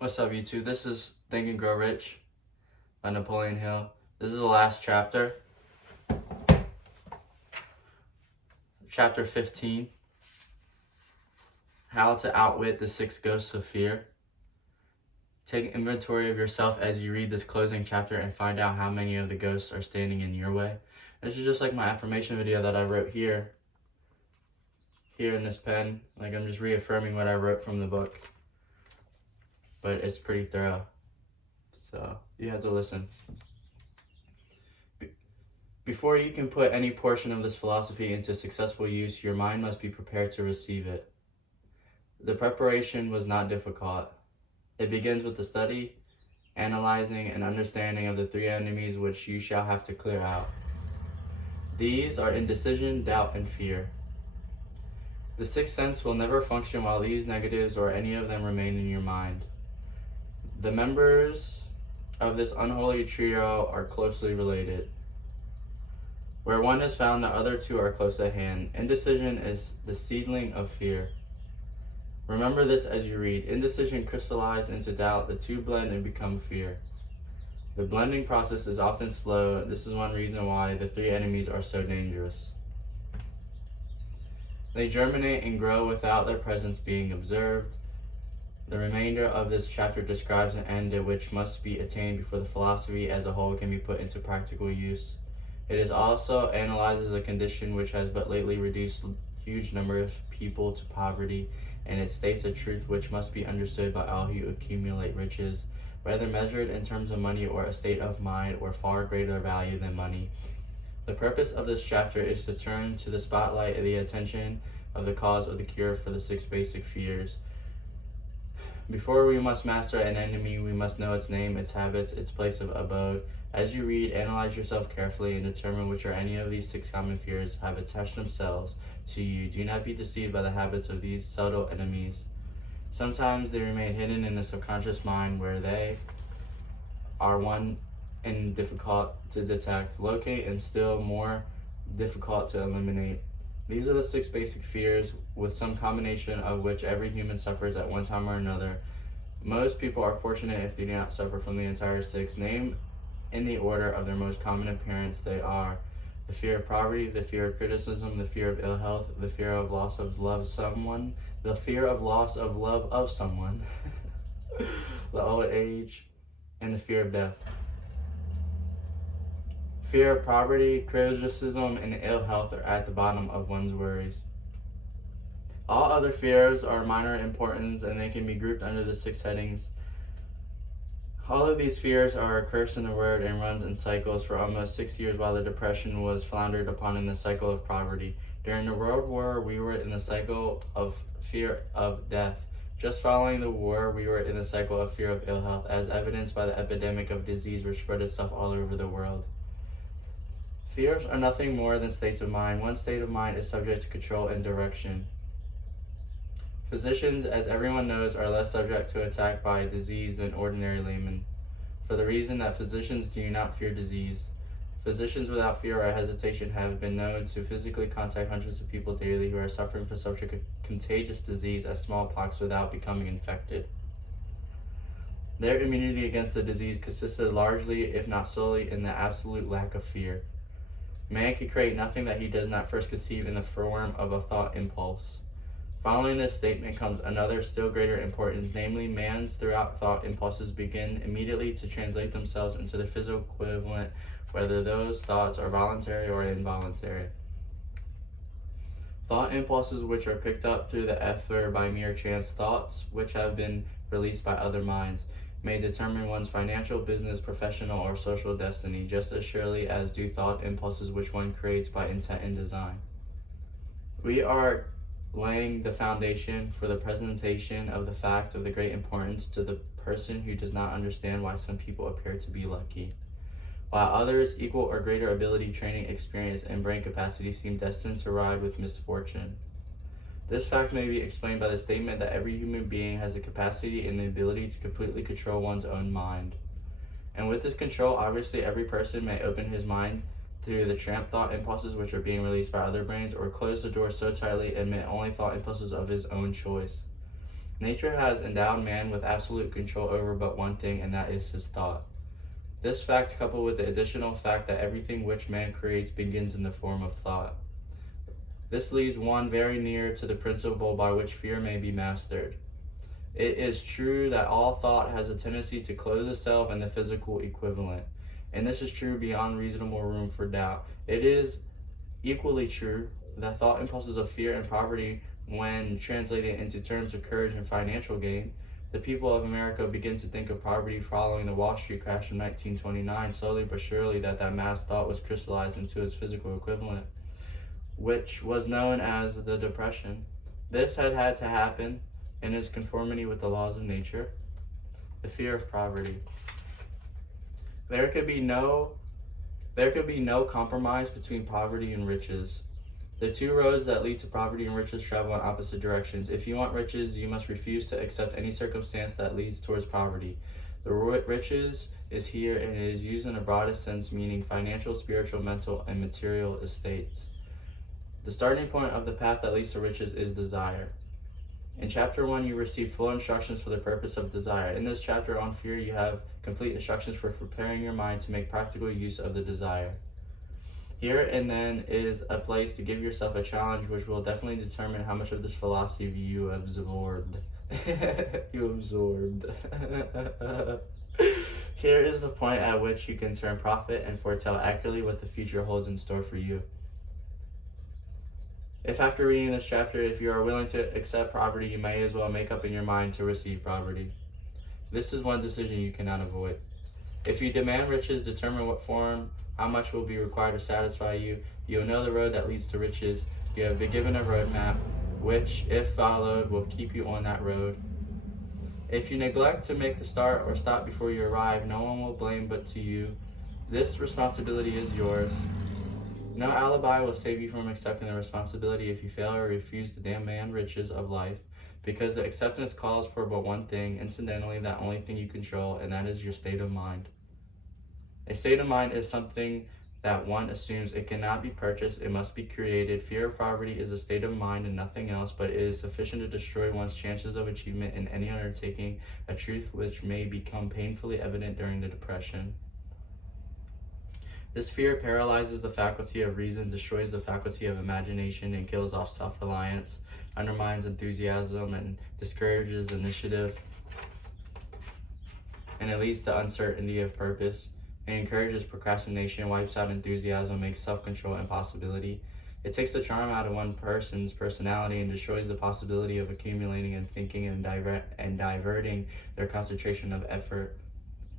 What's up, YouTube? This is Think and Grow Rich by Napoleon Hill. This is the last chapter. Chapter 15. How to outwit the 6 ghosts of fear. Take inventory of yourself as you read this closing chapter and find out how many of the ghosts are standing in your way. This is just like my affirmation video that I wrote here in this pen. Like, I'm just reaffirming what I wrote from the book. But it's pretty thorough, so you have to listen. Before you can put any portion of this philosophy into successful use, your mind must be prepared to receive it. The preparation was not difficult. It begins with the study, analyzing, and understanding of the 3 enemies which you shall have to clear out. These are indecision, doubt, and fear. The 6th sense will never function while these negatives or any of them remain in your mind. The members of this unholy trio are closely related. Where one is found, the other 2 are close at hand. Indecision is the seedling of fear. Remember this as you read. Indecision crystallizes into doubt. The 2 blend and become fear. The blending process is often slow. This is one reason why the 3 enemies are so dangerous. They germinate and grow without their presence being observed. The remainder of this chapter describes an end at which must be attained before the philosophy as a whole can be put into practical use. It is also analyzes a condition which has but lately reduced a huge number of people to poverty, and it states a truth which must be understood by all who accumulate riches, whether measured in terms of money or a state of mind or far greater value than money. The purpose of this chapter is to turn to the spotlight of the attention of the cause of the cure for the 6 basic fears. Before we must master an enemy, we must know its name, its habits, its place of abode. As you read, analyze yourself carefully and determine which or any of these 6 common fears have attached themselves to you. Do not be deceived by the habits of these subtle enemies. Sometimes they remain hidden in the subconscious mind, where they are one and difficult to detect, locate, and still more difficult to eliminate. These are the 6 basic fears, with some combination of which every human suffers at one time or another. Most people are fortunate if they do not suffer from the entire 6. Named in the order of their most common appearance, they are the fear of poverty, the fear of criticism, the fear of ill health, the fear of loss of love someone, the fear of loss of love of someone, the old age, and the fear of death. Fear of poverty, criticism, and ill health are at the bottom of one's worries. All other fears are minor importance, and they can be grouped under the 6 headings. All of these fears are a curse in the word and runs in cycles for almost 6 years, while the depression was floundered upon in the cycle of poverty. During the World War, we were in the cycle of fear of death. Just following the war, we were in the cycle of fear of ill health, as evidenced by the epidemic of disease which spread itself all over the world. Fears are nothing more than states of mind. One state of mind is subject to control and direction. Physicians, as everyone knows, are less subject to attack by disease than ordinary laymen, for the reason that physicians do not fear disease. Physicians without fear or hesitation have been known to physically contact hundreds of people daily who are suffering from such a contagious disease as smallpox without becoming infected. Their immunity against the disease consisted largely, if not solely, in the absolute lack of fear. Man can create nothing that he does not first conceive in the form of a thought impulse. Following this statement comes another still greater importance, namely, man's throughout thought impulses begin immediately to translate themselves into the physical equivalent, whether those thoughts are voluntary or involuntary. Thought impulses which are picked up through the ether by mere chance, thoughts which have been released by other minds, may determine one's financial, business, professional, or social destiny, just as surely as do thought impulses which one creates by intent and design. We are laying the foundation for the presentation of the fact of the great importance to the person who does not understand why some people appear to be lucky, while others, equal or greater ability, training, experience, and brain capacity, seem destined to ride with misfortune. This fact may be explained by the statement that every human being has the capacity and the ability to completely control one's own mind. And with this control, obviously every person may open his mind through the tramp thought impulses which are being released by other brains, or close the door so tightly and admit only thought impulses of his own choice. Nature has endowed man with absolute control over but one thing, and that is his thought. This fact, coupled with the additional fact that everything which man creates begins in the form of thought. This leads one very near to the principle by which fear may be mastered. It is true that all thought has a tendency to clothe itself in the physical equivalent, and this is true beyond reasonable room for doubt. It is equally true that thought impulses of fear and poverty, when translated into terms of courage and financial gain, the people of America begin to think of poverty following the Wall Street crash of 1929, slowly but surely that mass thought was crystallized into its physical equivalent, which was known as the Depression. This had to happen in its conformity with the laws of nature. The fear of poverty. There could be no compromise between poverty and riches. The two roads that lead to poverty and riches travel in opposite directions. If you want riches, you must refuse to accept any circumstance that leads towards poverty. The riches is here, and it is used in the broadest sense, meaning financial, spiritual, mental, and material estates. The starting point of the path that leads to riches is desire. In chapter 1, you received full instructions for the purpose of desire. In this chapter on fear, you have complete instructions for preparing your mind to make practical use of the desire. Here and then is a place to give yourself a challenge which will definitely determine how much of this philosophy you absorbed. You absorbed. Here is the point at which you can turn prophet and foretell accurately what the future holds in store for you. If after reading this chapter, if you are willing to accept poverty, you may as well make up in your mind to receive poverty. This is one decision you cannot avoid. If you demand riches, determine what form, how much will be required to satisfy you. You'll know the road that leads to riches. You have been given a roadmap, which, if followed, will keep you on that road. If you neglect to make the start or stop before you arrive, no one will blame but to you. This responsibility is yours. No alibi will save you from accepting the responsibility if you fail or refuse to demand riches of life, because the acceptance calls for but one thing, incidentally, that only thing you control, and that is your state of mind. A state of mind is something that one assumes it cannot be purchased, it must be created. Fear of poverty is a state of mind and nothing else, but it is sufficient to destroy one's chances of achievement in any undertaking, a truth which may become painfully evident during the Depression. This fear paralyzes the faculty of reason, destroys the faculty of imagination, and kills off self-reliance, undermines enthusiasm, and discourages initiative, and it leads to uncertainty of purpose. It encourages procrastination, wipes out enthusiasm, makes self-control impossibility. It takes the charm out of one person's personality and destroys the possibility of accumulating and thinking and diverting their concentration of effort.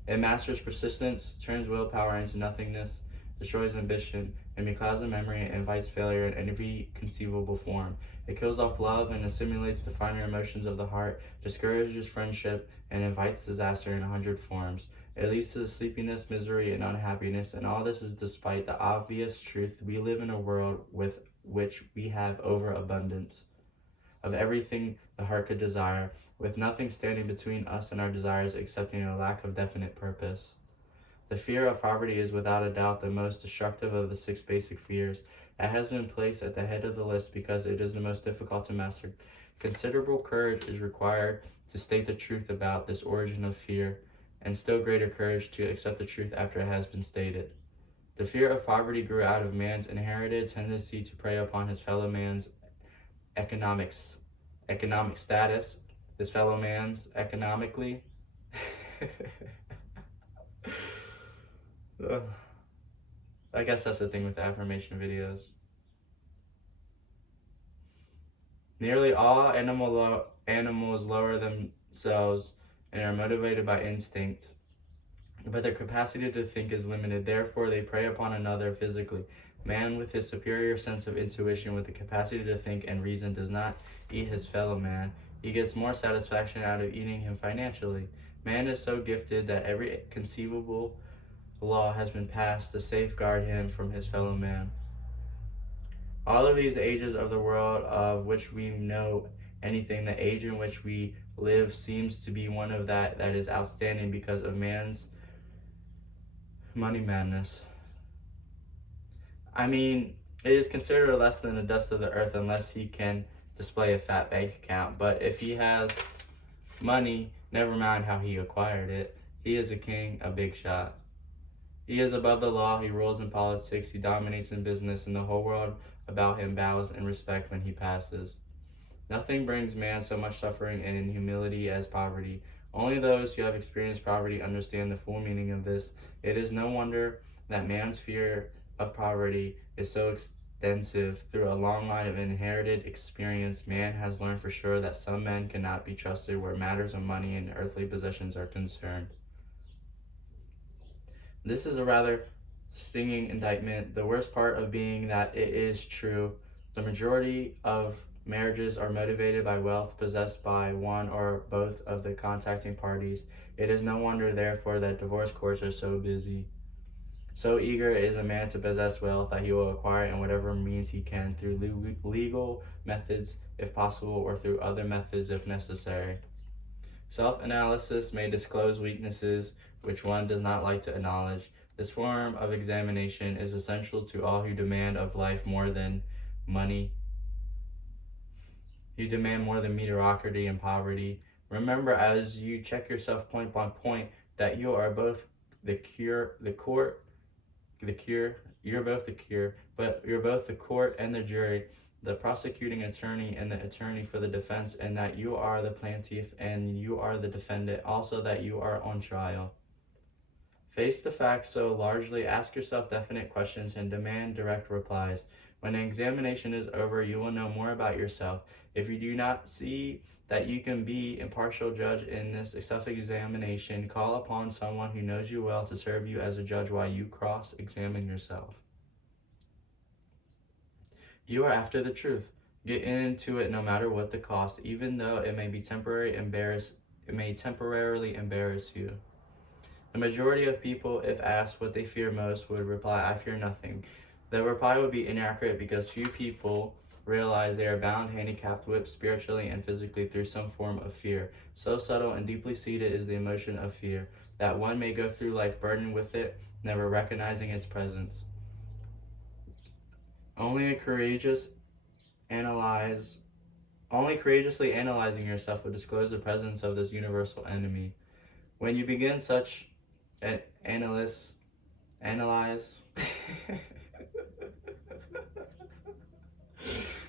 It masters persistence, turns willpower into nothingness, destroys ambition, and beclouds the memory and invites failure in every conceivable form. It kills off love and assimilates the finer emotions of the heart, discourages friendship, and invites disaster in 100 forms. It leads to sleepiness, misery, and unhappiness, and all this is despite the obvious truth we live in a world with which we have overabundance of everything the heart could desire, with nothing standing between us and our desires excepting a lack of definite purpose. The fear of poverty is without a doubt the most destructive of the 6 basic fears. It has been placed at the head of the list because it is the most difficult to master. Considerable courage is required to state the truth about this origin of fear, and still greater courage to accept the truth after it has been stated. The fear of poverty grew out of man's inherited tendency to prey upon his fellow man's economic status, his fellow man's economically. I guess that's the thing with the affirmation videos. Nearly all animals lower themselves and are motivated by instinct, but their capacity to think is limited. Therefore, they prey upon another physically. Man, with his superior sense of intuition, with the capacity to think and reason, does not eat his fellow man. He gets more satisfaction out of eating him financially. Man is so gifted that every conceivable law has been passed to safeguard him from his fellow man. All of these ages of the world of which we know anything, the age in which we live seems to be one of that is outstanding because of man's money madness. I mean, it is considered less than the dust of the earth unless he can display a fat bank account. But if he has money, never mind how he acquired it. He is a king, a big shot. He is above the law, he rules in politics, he dominates in business, and the whole world about him bows in respect when he passes. Nothing brings man so much suffering and humility as poverty. Only those who have experienced poverty understand the full meaning of this. It is no wonder that man's fear of poverty is so extensive. Through a long line of inherited experience, man has learned for sure that some men cannot be trusted where matters of money and earthly possessions are concerned. This is a rather stinging indictment, the worst part of being that it is true. The majority of marriages are motivated by wealth possessed by one or both of the contracting parties. It is no wonder, therefore, that divorce courts are so busy. So eager is a man to possess wealth that he will acquire it in whatever means he can, through legal methods if possible, or through other methods if necessary. Self-analysis may disclose weaknesses which one does not like to acknowledge. This form of examination is essential to all who demand of life more than money. You demand more than mediocrity and poverty. Remember, as you check yourself point by point, that you are both the cure, you're both the cure, but you're both the court and the jury, the prosecuting attorney and the attorney for the defense, and that you are the plaintiff and you are the defendant, also that you are on trial. Face the facts so largely, ask yourself definite questions, and demand direct replies. When the examination is over, you will know more about yourself. If you do not see that you can be impartial judge in this self-examination, call upon someone who knows you well to serve you as a judge while you cross-examine yourself. You are after the truth. Get into it no matter what the cost, even though it may temporarily embarrass you. The majority of people, if asked what they fear most, would reply, I fear nothing. The reply would be inaccurate because few people realize they are bound, handicapped, whipped spiritually and physically through some form of fear. So subtle and deeply seated is the emotion of fear that one may go through life burdened with it, never recognizing its presence. Only courageously analyzing yourself will disclose the presence of this universal enemy. When you begin such an analyze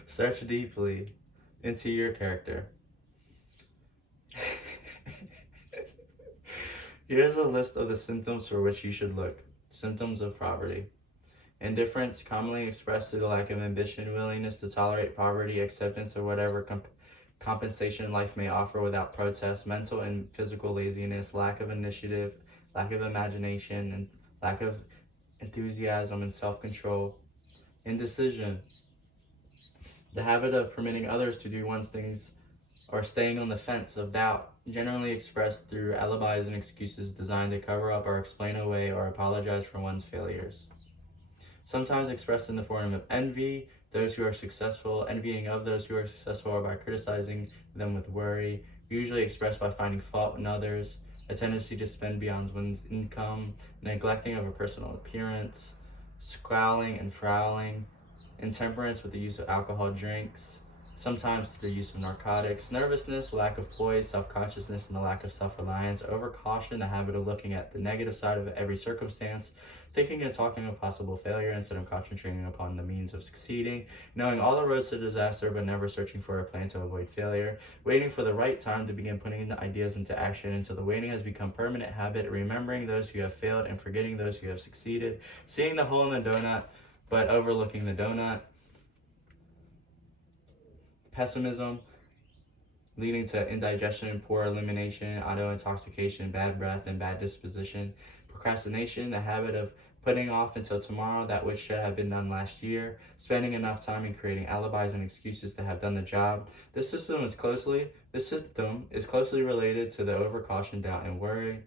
search deeply into your character. Here's a list of the symptoms for which you should look. Symptoms of poverty. Indifference, commonly expressed through the lack of ambition, willingness to tolerate poverty, acceptance of whatever compensation life may offer without protest, mental and physical laziness, lack of initiative, lack of imagination, and lack of enthusiasm and self-control. Indecision, the habit of permitting others to do one's things or staying on the fence of doubt, generally expressed through alibis and excuses designed to cover up or explain away or apologize for one's failures. Sometimes expressed in the form of envy, those who are successful, envying of those who are successful, or by criticizing them with worry, usually expressed by finding fault in others, a tendency to spend beyond one's income, neglecting of a personal appearance, scowling and frowning, intemperance with the use of alcohol drinks, sometimes through the use of narcotics, nervousness, lack of poise, self-consciousness, and a lack of self-reliance, overcaution, the habit of looking at the negative side of every circumstance, thinking and talking of possible failure instead of concentrating upon the means of succeeding, knowing all the roads to disaster but never searching for a plan to avoid failure, waiting for the right time to begin putting the ideas into action until the waiting has become permanent habit, remembering those who have failed and forgetting those who have succeeded, seeing the hole in the donut but overlooking the donut, pessimism, leading to indigestion, poor elimination, auto-intoxication, bad breath, and bad disposition. Procrastination, the habit of putting off until tomorrow that which should have been done last year. Spending enough time in creating alibis and excuses to have done the job. This symptom is closely related to the overcaution, doubt, and worry.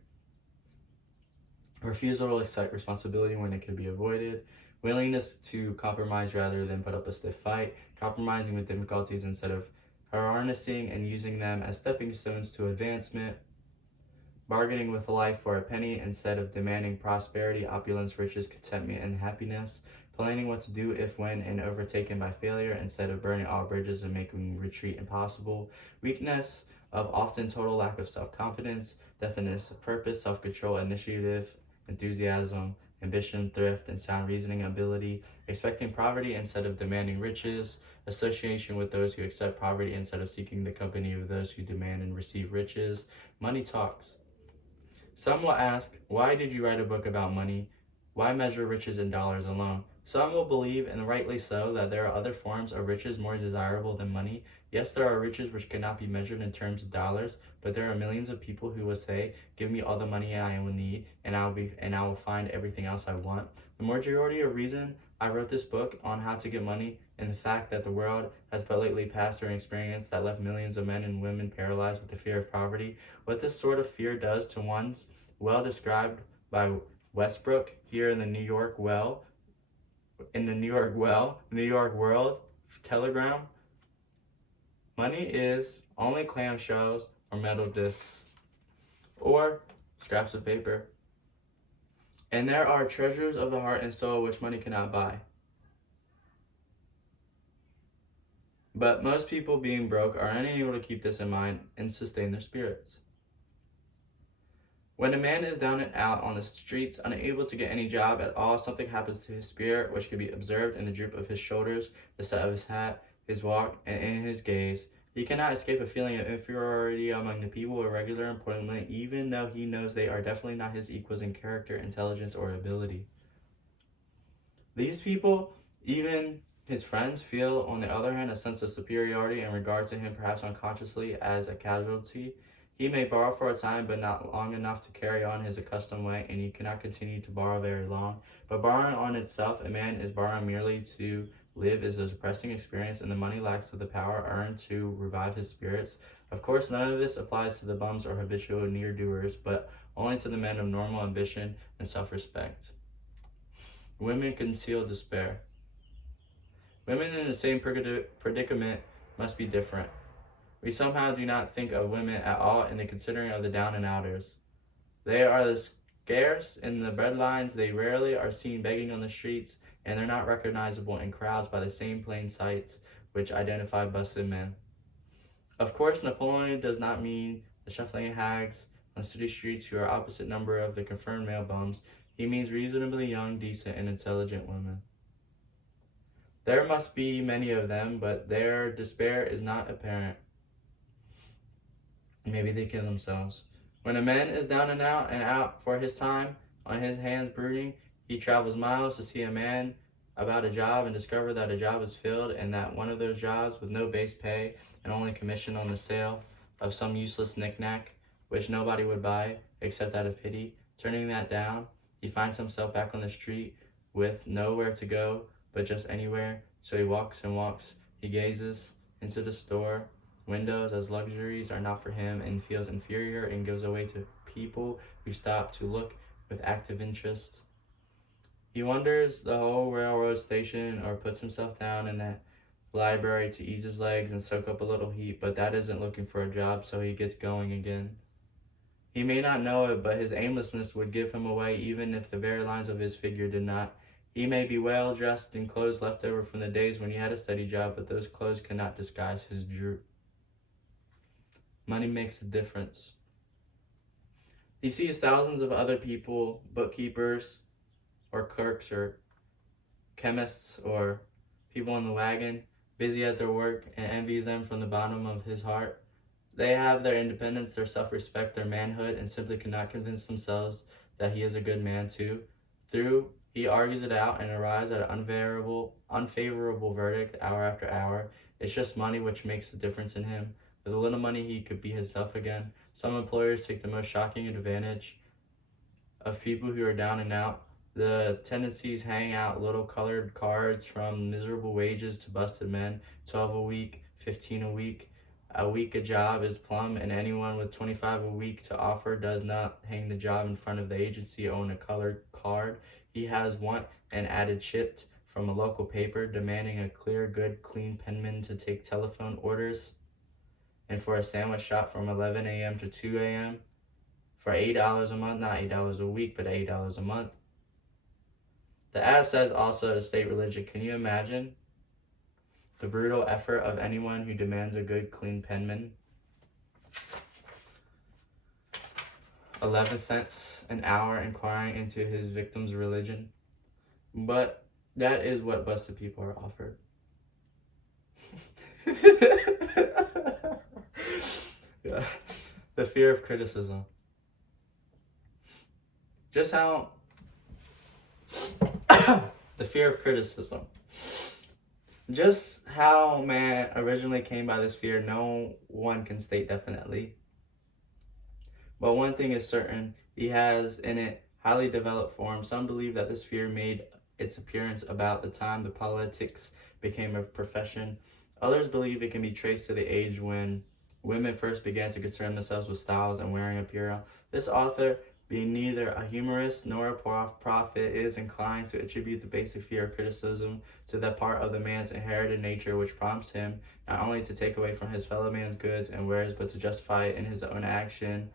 Refusal to accept responsibility when it can be avoided. Willingness to compromise rather than put up a stiff fight, compromising with difficulties instead of harnessing and using them as stepping stones to advancement, bargaining with life for a penny instead of demanding prosperity, opulence, riches, contentment, and happiness, planning what to do if, when, and overtaken by failure instead of burning all bridges and making retreat impossible. Weakness of often total lack of self-confidence, definiteness of purpose, self-control, initiative, enthusiasm, ambition, thrift, and sound reasoning ability, expecting poverty instead of demanding riches, association with those who accept poverty instead of seeking the company of those who demand and receive riches. Money talks. Some will ask, why did you write a book about money? Why measure riches in dollars alone? Some will believe, and rightly so, that there are other forms of riches more desirable than money. Yes, there are riches which cannot be measured in terms of dollars, but there are millions of people who will say, give me all the money I will need, and I will find everything else I want. The majority of reason I wrote this book on how to get money, and the fact that the world has but lately passed through an experience that left millions of men and women paralyzed with the fear of poverty. What this sort of fear does to one's well described by Westbrook here in the New York World Telegram. Money is only clamshells or metal discs or scraps of paper. And there are treasures of the heart and soul which money cannot buy. But most people, being broke, are unable to keep this in mind and sustain their spirits. When a man is down and out on the streets, unable to get any job at all, something happens to his spirit, which can be observed in the droop of his shoulders, the set of his hat, his walk, and in his gaze. He cannot escape a feeling of inferiority among the people of regular employment, even though he knows they are definitely not his equals in character, intelligence, or ability. These people, even his friends, feel, on the other hand, a sense of superiority and regard to him, perhaps unconsciously, as a casualty. He may borrow for a time, but not long enough to carry on his accustomed way, and he cannot continue to borrow very long. But borrowing on itself, a man is borrowing merely to live, is a depressing experience, and the money lacks of the power earned to revive his spirits. Of course, none of this applies to the bums or habitual near-doers, but only to the men of normal ambition and self-respect. Women conceal despair. Women in the same predicament must be different. We somehow do not think of women at all in the considering of the down and outers. They are the scarce in the breadlines, they rarely are seen begging on the streets, and they're not recognizable in crowds by the same plain sights which identify busted men. Of course, Napoleon does not mean the shuffling hags on city streets who are opposite number of the confirmed male bums. He means reasonably young, decent, and intelligent women. There must be many of them, but their despair is not apparent. Maybe they kill themselves. When a man is down and out for his time, on his hands brooding, he travels miles to see a man about a job and discover that a job is filled, and that one of those jobs with no base pay and only commission on the sale of some useless knick-knack which nobody would buy except out of pity. Turning that down, he finds himself back on the street with nowhere to go but just anywhere. So he walks and walks. He gazes into the store windows as luxuries are not for him, and feels inferior and gives away to people who stop to look with active interest. He wanders the whole railroad station or puts himself down in the library to ease his legs and soak up a little heat, but that isn't looking for a job, so he gets going again. He may not know it, but his aimlessness would give him away even if the very lines of his figure did not. He may be well dressed in clothes left over from the days when he had a steady job, but those clothes cannot disguise his droop. Money makes a difference. He sees thousands of other people, bookkeepers or clerks or chemists or people in the wagon, busy at their work, and envies them from the bottom of his heart. They have their independence, their self-respect, their manhood, and simply cannot convince themselves that he is a good man too. He argues it out and arrives at an unfavorable verdict hour after hour. It's just money which makes the difference in him. With a little money, he could be himself again. Some employers take the most shocking advantage of people who are down and out. The tendencies hang out little colored cards from miserable wages to busted men, 12 a week, 15 a week. A week a job is plum, and anyone with 25 a week to offer does not hang the job in front of the agency on a colored card. He has one and added chipped from a local paper demanding a clear, good, clean penman to take telephone orders, and for a sandwich shop from 11 a.m. to 2 a.m. for $8 a month, not $8 a week, but $8 a month. The ad says also the state religion. Can you imagine the brutal effort of anyone who demands a good, clean penman? 11 cents an hour inquiring into his victim's religion. But that is what busted people are offered. Yeah. The fear of criticism. Just how the fear of criticism. Just how man originally came by this fear, no one can state definitely. But one thing is certain, he has in it highly developed form. Some believe that this fear made its appearance about the time the politics became a profession. Others believe it can be traced to the age when women first began to concern themselves with styles and wearing apparel. This author, being neither a humorist nor a prophet, is inclined to attribute the basic fear of criticism to that part of the man's inherited nature which prompts him not only to take away from his fellow man's goods and wares, but to justify it in his own action.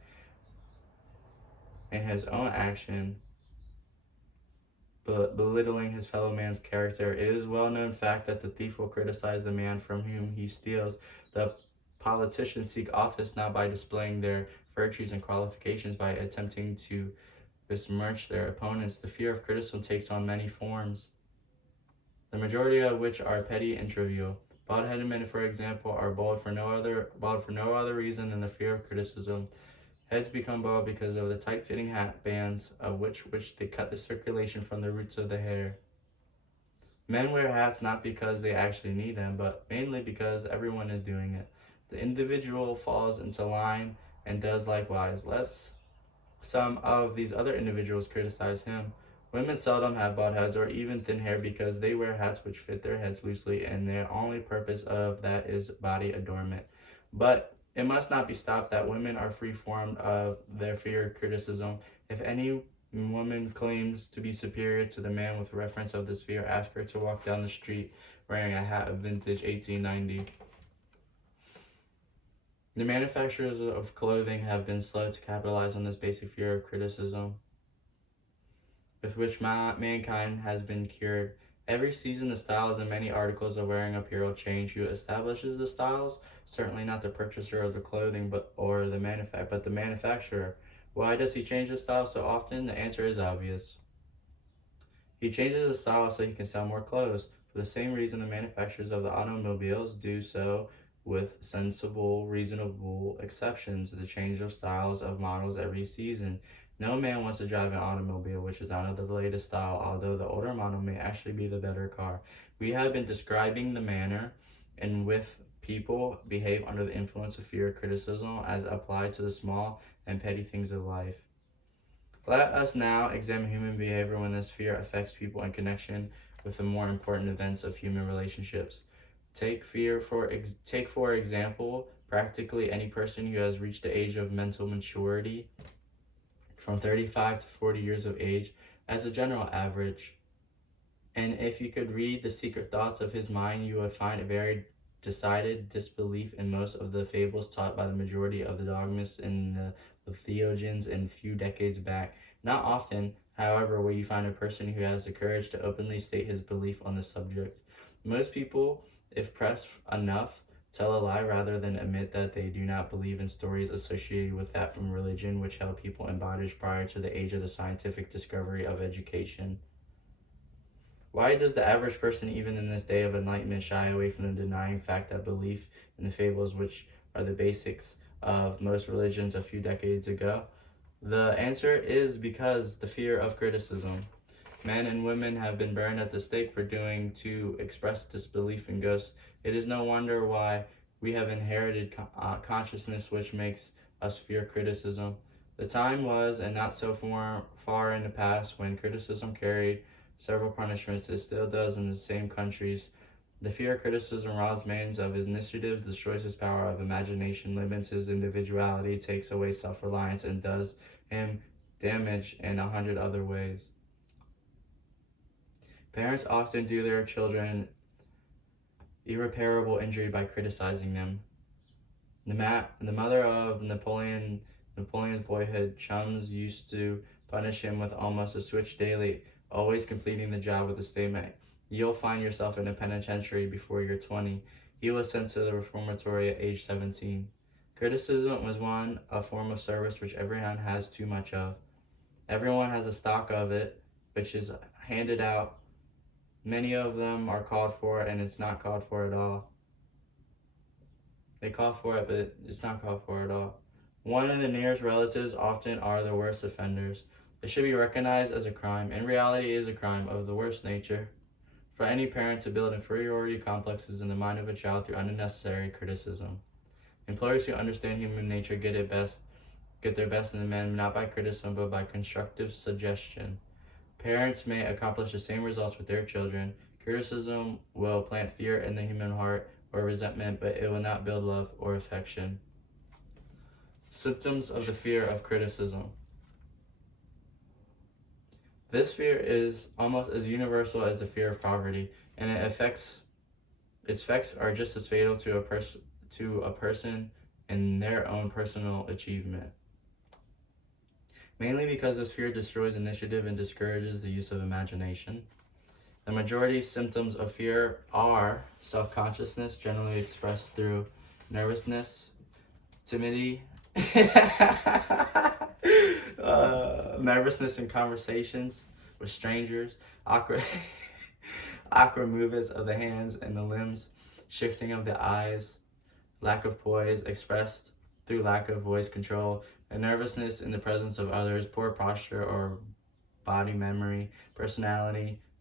But belittling his fellow man's character. It is a well-known fact that the thief will criticize the man from whom he steals. The politicians seek office not by displaying their virtues and qualifications, by attempting to besmirch their opponents. The fear of criticism takes on many forms, the majority of which are petty and trivial. Bald-headed men, for example, are bald for no other reason than the fear of criticism. Heads become bald because of the tight-fitting hat bands of which they cut the circulation from the roots of the hair. Men wear hats not because they actually need them, but mainly because everyone is doing it. The individual falls into line and does likewise, lest some of these other individuals criticize him. Women seldom have bald heads or even thin hair because they wear hats which fit their heads loosely, and their only purpose of that is body adornment. But it must not be stopped that women are free-formed of their fear of criticism. If any woman claims to be superior to the man with reference of this fear, ask her to walk down the street wearing a hat of vintage 1890. The manufacturers of clothing have been slow to capitalize on this basic fear of criticism, with which mankind has been cured. Every season, the styles and many articles of wearing apparel change. Who establishes the styles? Certainly not the purchaser of the clothing, but the manufacturer. Why does he change the style so often? The answer is obvious. He changes the style so he can sell more clothes. For the same reason, the manufacturers of the automobiles do so, with sensible, reasonable exceptions, the change of styles of models every season. No man wants to drive an automobile which is not of the latest style, although the older model may actually be the better car. We have been describing the manner in which people behave under the influence of fear of criticism as applied to the small and petty things of life. Let us now examine human behavior when this fear affects people in connection with the more important events of human relationships. Take for example, practically any person who has reached the age of mental maturity, from 35 to 40 years of age, as a general average. And if you could read the secret thoughts of his mind, you would find a very decided disbelief in most of the fables taught by the majority of the dogmists and the theologians in few decades back. Not often, however, will you find a person who has the courage to openly state his belief on the subject. Most people, if pressed enough, tell a lie rather than admit that they do not believe in stories associated with that from religion which held people in bondage prior to the age of the scientific discovery of education. Why does the average person, even in this day of enlightenment, shy away from the denying fact that belief in the fables, which are the basics of most religions a few decades ago? The answer is because the fear of criticism. Men and women have been burned at the stake for doing to express disbelief in ghosts. It is no wonder why we have inherited consciousness which makes us fear criticism. The time was, and not so far in the past, when criticism carried several punishments. It still does in the same countries. The fear of criticism robs man of his initiatives, destroys his power of imagination, limits his individuality, takes away self-reliance, and does him damage in 100 other ways. Parents often do their children irreparable injury by criticizing them. The mother of Napoleon's boyhood chums used to punish him with almost a switch daily. always completing the job with a statement. You'll find yourself in a penitentiary before you're 20. He was sent to the reformatory at age 17. Criticism was a form of service which everyone has too much of. Everyone has a stock of it, which is handed out. Many of them are called for, and it's not called for at all. They call for it, but it's not called for at all. One of the nearest relatives often are the worst offenders. It should be recognized as a crime. In reality, it is a crime of the worst nature for any parent to build inferiority complexes in the mind of a child through unnecessary criticism. Employers who understand human nature get their best in the men not by criticism but by constructive suggestion. Parents may accomplish the same results with their children. Criticism will plant fear in the human heart or resentment, but it will not build love or affection. Symptoms of the fear of criticism. This fear is almost as universal as the fear of poverty, and its effects are just as fatal to a person in their own personal achievement. Mainly because this fear destroys initiative and discourages the use of imagination. The majority symptoms of fear are self-consciousness, generally expressed through nervousness, timidity, nervousness in conversations with strangers, awkward movements of the hands and the limbs, shifting of the eyes, lack of poise expressed through lack of voice control, and nervousness in the presence of others, poor posture or body memory,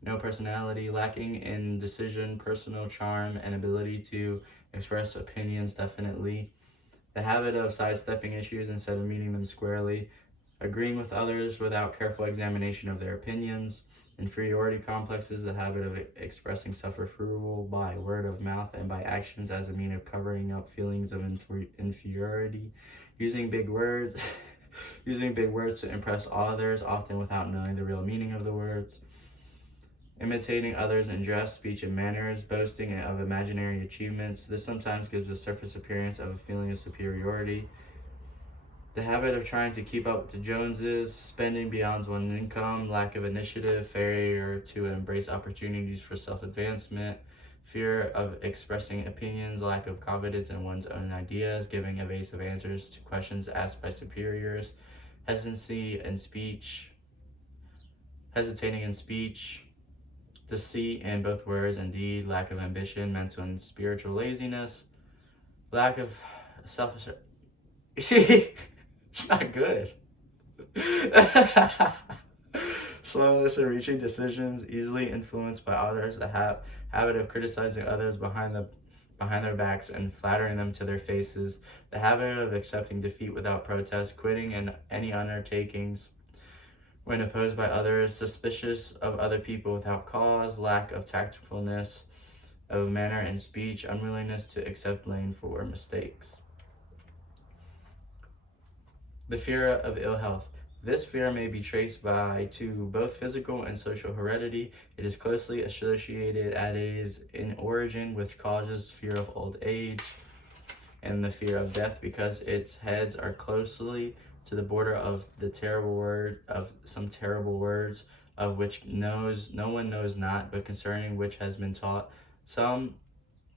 no personality, lacking in decision, personal charm, and ability to express opinions definitely, the habit of sidestepping issues instead of meeting them squarely, agreeing with others without careful examination of their opinions, inferiority complexes, the habit of expressing self-approval by word of mouth and by actions as a means of covering up feelings of inferiority, using big words to impress others, often without knowing the real meaning of the words, imitating others in dress, speech, and manners, boasting of imaginary achievements. This sometimes gives a surface appearance of a feeling of superiority. The habit of trying to keep up with the Joneses, spending beyond one's income, lack of initiative, failure to embrace opportunities for self-advancement, fear of expressing opinions, lack of confidence in one's own ideas, giving evasive answers to questions asked by superiors, hesitating in speech, deceit in both words and deed, lack of ambition, mental and spiritual laziness, lack of self-assurance. See, it's not good. Slowness in reaching decisions, easily influenced by others, the habit of criticizing others behind their backs and flattering them to their faces, the habit of accepting defeat without protest, quitting in any undertakings when opposed by others, suspicious of other people without cause, lack of tactfulness of manner and speech, unwillingness to accept blame for mistakes. The fear of ill health. This fear may be traced to both physical and social heredity. It is closely associated as it is in origin, which causes fear of old age and the fear of death because its heads are closely to the border of some terrible words of which no one knows not, but concerning which has been taught some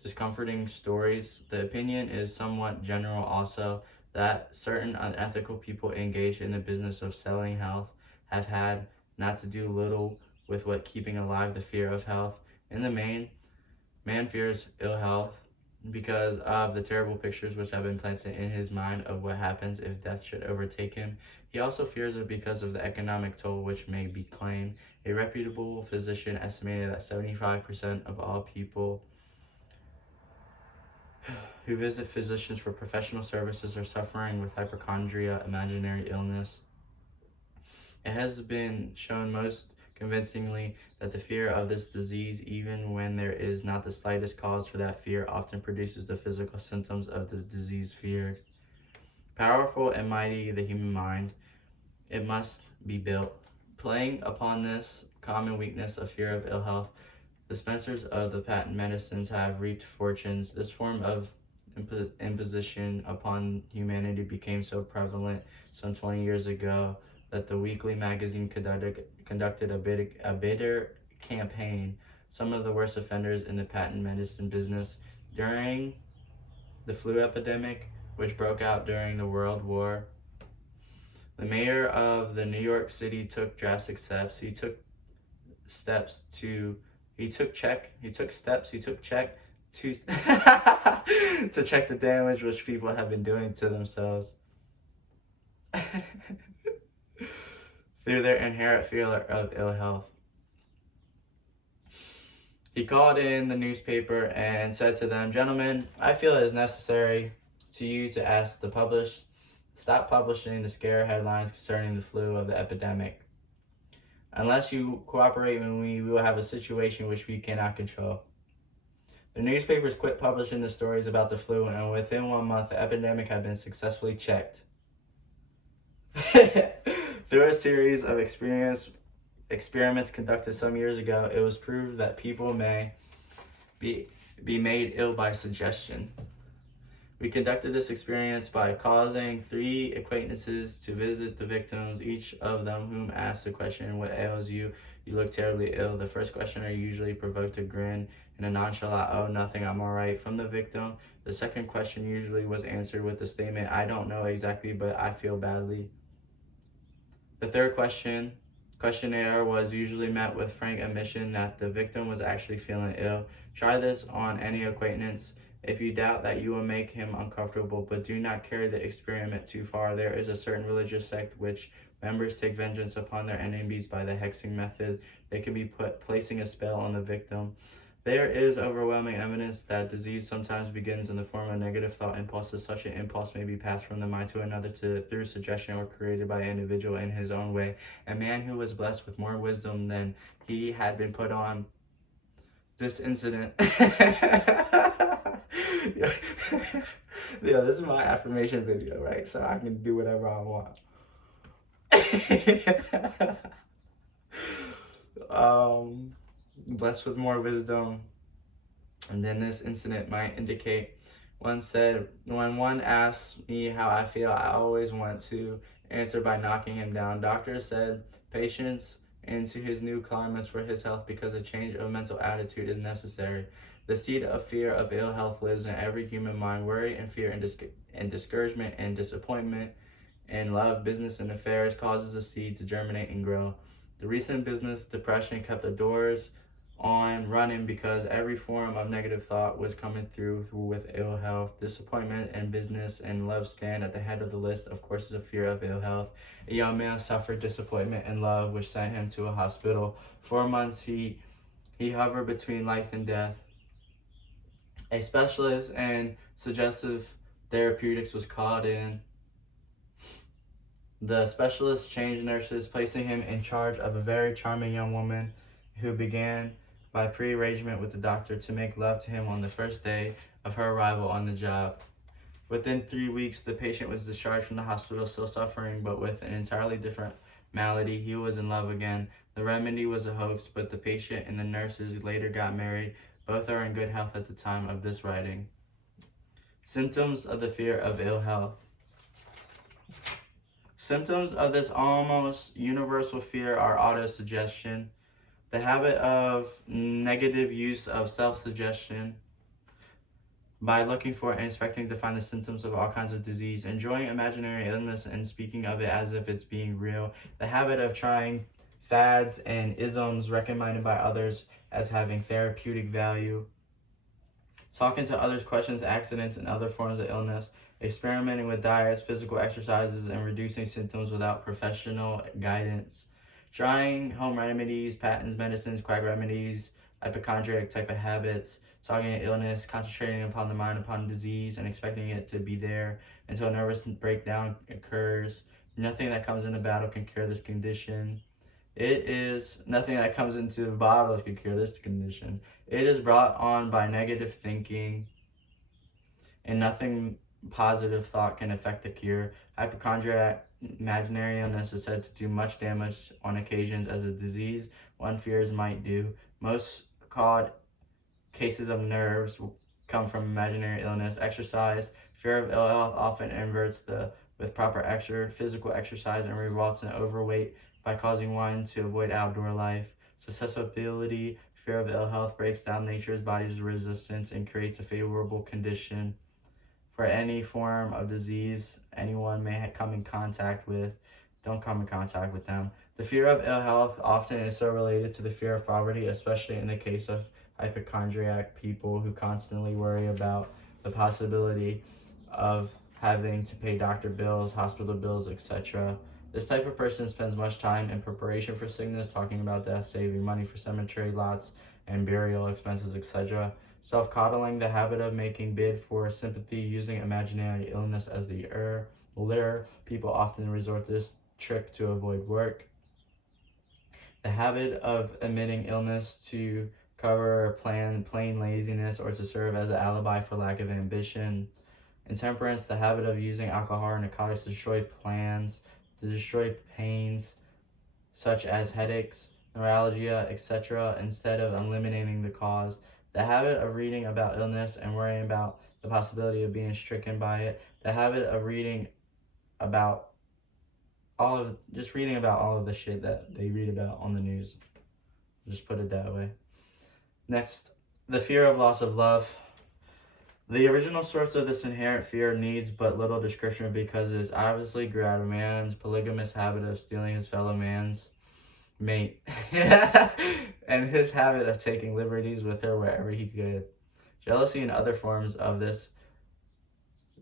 discomforting stories. The opinion is somewhat general also that certain unethical people engaged in the business of selling health have had not to do little with what keeping alive the fear of health. In the main, man fears ill health because of the terrible pictures which have been planted in his mind of what happens if death should overtake him. He also fears it because of the economic toll which may be claimed. A reputable physician estimated that 75% of all people who visit physicians for professional services are suffering with hypochondria, imaginary illness. It has been shown most convincingly that the fear of this disease, even when there is not the slightest cause for that fear, often produces the physical symptoms of the disease feared. Powerful and mighty the human mind, it must be built. Playing upon this common weakness of fear of ill health, dispensers of the patent medicines have reaped fortunes. This form of imposition upon humanity became so prevalent some 20 years ago that the weekly magazine conducted a bitter campaign, some of the worst offenders in the patent medicine business during the flu epidemic, which broke out during the World War. The mayor of the New York City took drastic steps. He took steps to to check the damage which people have been doing to themselves through their inherent fear of ill health. He called in the newspaper and said to them, "Gentlemen, I feel it is necessary to you to ask to stop publishing the scare headlines concerning the flu of the epidemic. Unless you cooperate with me, we will have a situation which we cannot control." The newspapers quit publishing the stories about the flu, and within 1 month, the epidemic had been successfully checked. Through a series of experiments conducted some years ago, it was proved that people may be made ill by suggestion. We conducted this experience by causing 3 acquaintances to visit the victims, each of them whom asked the question, "What ails you? You look terribly ill." The first questioner usually provoked a grin and a nonchalant, "Oh, nothing, I'm all right," from the victim. The second question usually was answered with the statement, "I don't know exactly, but I feel badly." The third questionnaire was usually met with frank admission that the victim was actually feeling ill. Try this on any acquaintance. If you doubt that, you will make him uncomfortable, but do not carry the experiment too far. There is a certain religious sect which members take vengeance upon their enemies by the hexing method. They can be placing a spell on the victim. There is overwhelming evidence that disease sometimes begins in the form of negative thought impulses. Such an impulse may be passed from the mind to another through suggestion or created by an individual in his own way. A man who was blessed with more wisdom than he had been put on this incident. Yeah, this is my affirmation video, right? So I can do whatever I want. Blessed with more wisdom. And then this incident might indicate, one said, "When one asks me how I feel, I always want to answer by knocking him down. Doctors said patience into his new climates for his health because a change of mental attitude is necessary. The seed of fear of ill health lives in every human mind. Worry and fear and discouragement and disappointment in love, business, and affairs causes the seed to germinate and grow. The recent business depression kept the doors on running because every form of negative thought was coming through with ill health. Disappointment and business and love stand at the head of the list of causes of fear of ill health. A young man suffered disappointment in love, which sent him to a hospital. 4 months he hovered between life and death. A specialist in suggestive therapeutics was called in. The specialist changed nurses, placing him in charge of a very charming young woman who began by pre-arrangement with the doctor to make love to him on the first day of her arrival on the job. Within 3 weeks, the patient was discharged from the hospital, still suffering, but with an entirely different malady. He was in love again. The remedy was a hoax, but the patient and the nurses later got married. Both are in good health at the time of this writing. Symptoms of the fear of ill health. Symptoms of this almost universal fear are autosuggestion, the habit of negative use of self-suggestion by looking for and expecting to find the symptoms of all kinds of disease, enjoying imaginary illness and speaking of it as if it's being real, the habit of trying fads and isms recommended by others as having therapeutic value, talking to others, questions, accidents, and other forms of illness, experimenting with diets, physical exercises, and reducing symptoms without professional guidance, trying home remedies, patents, medicines, quack remedies, hypochondriac type of habits, talking to illness, concentrating upon the mind, upon disease, and expecting it to be there until a nervous breakdown occurs. Nothing that comes in a bottle can cure this condition. Nothing that comes into bottles can cure this condition. It is brought on by negative thinking, and nothing positive thought can affect the cure. Hypochondriac imaginary illness is said to do much damage on occasions as a disease one fears might do. Most called cases of nerves come from imaginary illness. Exercise. Fear of ill health often inverts the with proper physical exercise and results in overweight by causing one to avoid outdoor life. Susceptibility, fear of ill health breaks down nature's body's resistance and creates a favorable condition for any form of disease anyone may come in contact with. Don't come in contact with them. The fear of ill health often is so related to the fear of poverty, especially in the case of hypochondriac people who constantly worry about the possibility of having to pay doctor bills, hospital bills, etc. This type of person spends much time in preparation for sickness, talking about death, saving money for cemetery lots and burial expenses, etc. Self-coddling, the habit of making bid for sympathy, using imaginary illness as the lure. People often resort to this trick to avoid work. The habit of admitting illness to cover plain laziness or to serve as an alibi for lack of ambition. Intemperance, the habit of using alcohol or narcotics to destroy plans, to destroy pains such as headaches, neuralgia, etc., instead of eliminating the cause. The habit of reading about illness and worrying about the possibility of being stricken by it. The habit of reading about all of the shit that they read about on the news. Just put it that way. Next, the fear of loss of love. The original source of this inherent fear needs but little description because it is obviously grew out of man's polygamous habit of stealing his fellow man's mate and his habit of taking liberties with her wherever he could. Jealousy and other forms of this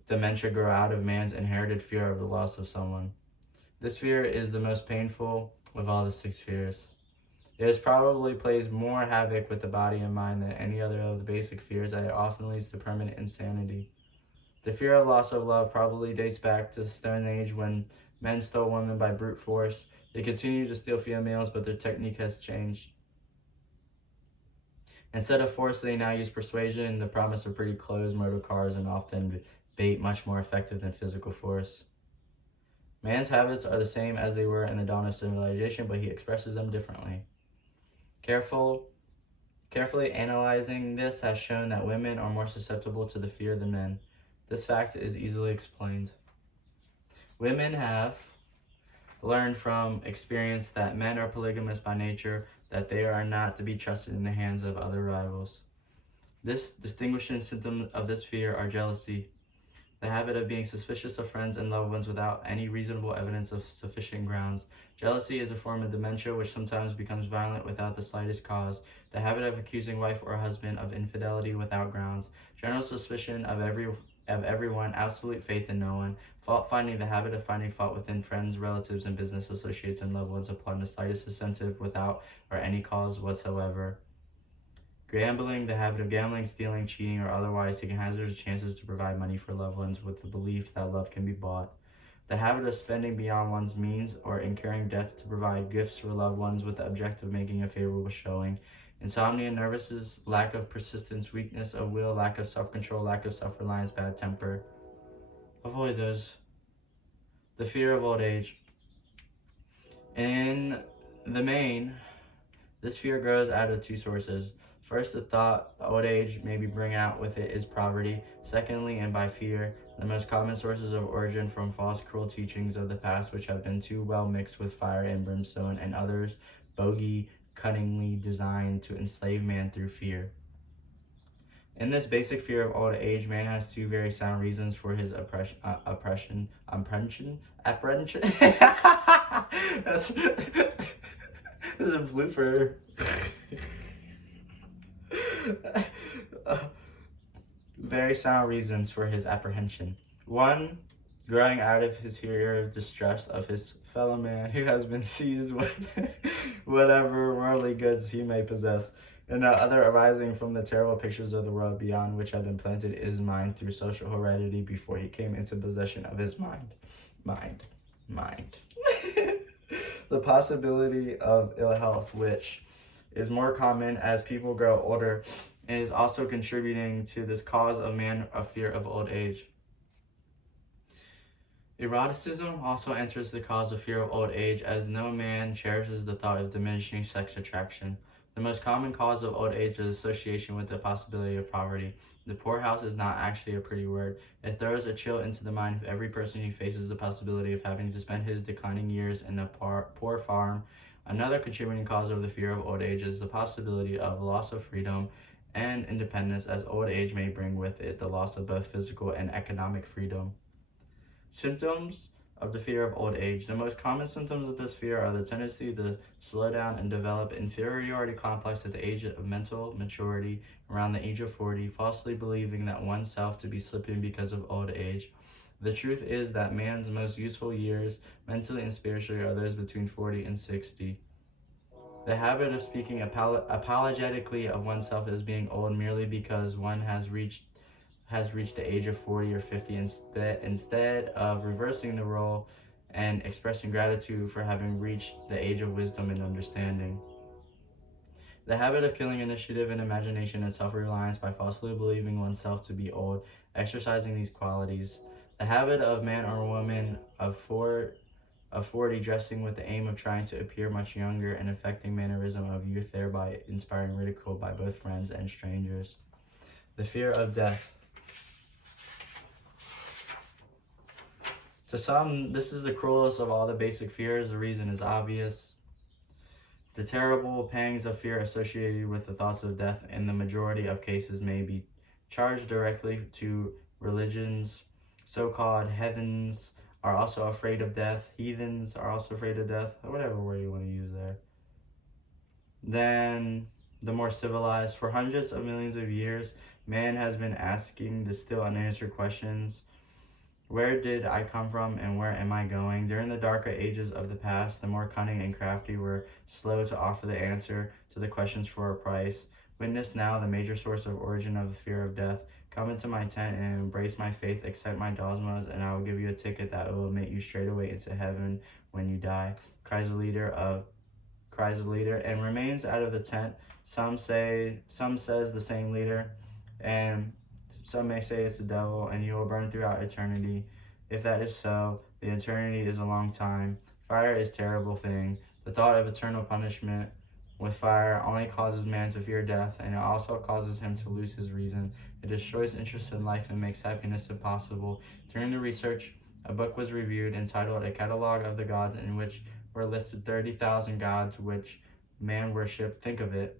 dementia grow out of man's inherited fear of the loss of someone. This fear is the most painful of all the 6 fears. It probably plays more havoc with the body and mind than any other of the basic fears, and it often leads to permanent insanity. The fear of loss of love probably dates back to the Stone Age when men stole women by brute force. They continue to steal females, but their technique has changed. Instead of force, they now use persuasion and the promise of pretty clothes, motor cars, and often bait much more effective than physical force. Man's habits are the same as they were in the dawn of civilization, but he expresses them differently. Carefully analyzing this has shown that women are more susceptible to the fear than men. This fact is easily explained. Women have learned from experience that men are polygamous by nature, that they are not to be trusted in the hands of other rivals. This distinguishing symptom of this fear are jealousy, the habit of being suspicious of friends and loved ones without any reasonable evidence of sufficient grounds. Jealousy is a form of dementia which sometimes becomes violent without the slightest cause. The habit of accusing wife or husband of infidelity without grounds. General suspicion of everyone, absolute faith in no one. Fault-finding, the habit of finding fault within friends, relatives, and business associates and loved ones upon the slightest incentive without or any cause whatsoever. Gambling, the habit of gambling, stealing, cheating, or otherwise taking hazardous chances to provide money for loved ones with the belief that love can be bought. The habit of spending beyond one's means or incurring debts to provide gifts for loved ones with the objective of making a favorable showing. Insomnia, nervousness, lack of persistence, weakness of will, lack of self-control, lack of self-reliance, bad temper. Avoid those. The fear of old age. In the main, this fear grows out of 2 sources. First, the thought old age maybe bring out with it is poverty. Secondly, and by fear, the most common sources of origin from false cruel teachings of the past which have been too well mixed with fire and brimstone and others bogey cunningly designed to enslave man through fear. In this basic fear of old age, man has 2 very sound reasons for his apprehension. That's a blooper. Very sound reasons for his apprehension. 1, growing out of his fear of distress of his fellow man who has been seized with whatever worldly goods he may possess, and the other arising from the terrible pictures of the world beyond which have been planted in his mind through social heredity before he came into possession of his mind. The possibility of ill health, which is more common as people grow older, and is also contributing to this cause of man a fear of old age. Eroticism also enters the cause of fear of old age, as no man cherishes the thought of diminishing sex attraction. The most common cause of old age is association with the possibility of poverty. The poorhouse is not actually a pretty word. It throws a chill into the mind of every person who faces the possibility of having to spend his declining years in a poor farm. Another contributing cause of the fear of old age is the possibility of loss of freedom and independence, as old age may bring with it the loss of both physical and economic freedom. Symptoms of the fear of old age. The most common symptoms of this fear are the tendency to slow down and develop inferiority complex at the age of mental maturity, around the age of 40, falsely believing that oneself to be slipping because of old age. The truth is that man's most useful years, mentally and spiritually, are those between 40 and 60. The habit of speaking apologetically of oneself as being old merely because one has reached the age of 40 or 50 instead of reversing the role and expressing gratitude for having reached the age of wisdom and understanding. The habit of killing initiative and imagination and self-reliance by falsely believing oneself to be old, exercising these qualities. The habit of man or woman of 40 dressing with the aim of trying to appear much younger and affecting mannerism of youth, thereby inspiring ridicule by both friends and strangers. The fear of death. To some, this is the cruelest of all the basic fears. The reason is obvious. The terrible pangs of fear associated with the thoughts of death in the majority of cases may be charged directly to religions. So-called heathens are also afraid of death. Heathens are also afraid of death. Whatever word you want to use there. Then the more civilized. For hundreds of millions of years, man has been asking the still unanswered questions. Where did I come from and where am I going? During the darker ages of the past, the more cunning and crafty were slow to offer the answer to the questions for a price. Witness now the major source of origin of the fear of death. Come into my tent and embrace my faith, accept my dogmas, and I will give you a ticket that will admit you straightaway into heaven when you die, cries the leader, and remains out of the tent. Some says the same leader, and some may say it's the devil, and you will burn throughout eternity. If that is so, the eternity is a long time. Fire is a terrible thing. The thought of eternal punishment with fire only causes man to fear death, and it also causes him to lose his reason. It destroys interest in life and makes happiness impossible. During the research, a book was reviewed entitled A Catalogue of the Gods, in which were listed 30,000 gods which man worshipped. Think of it.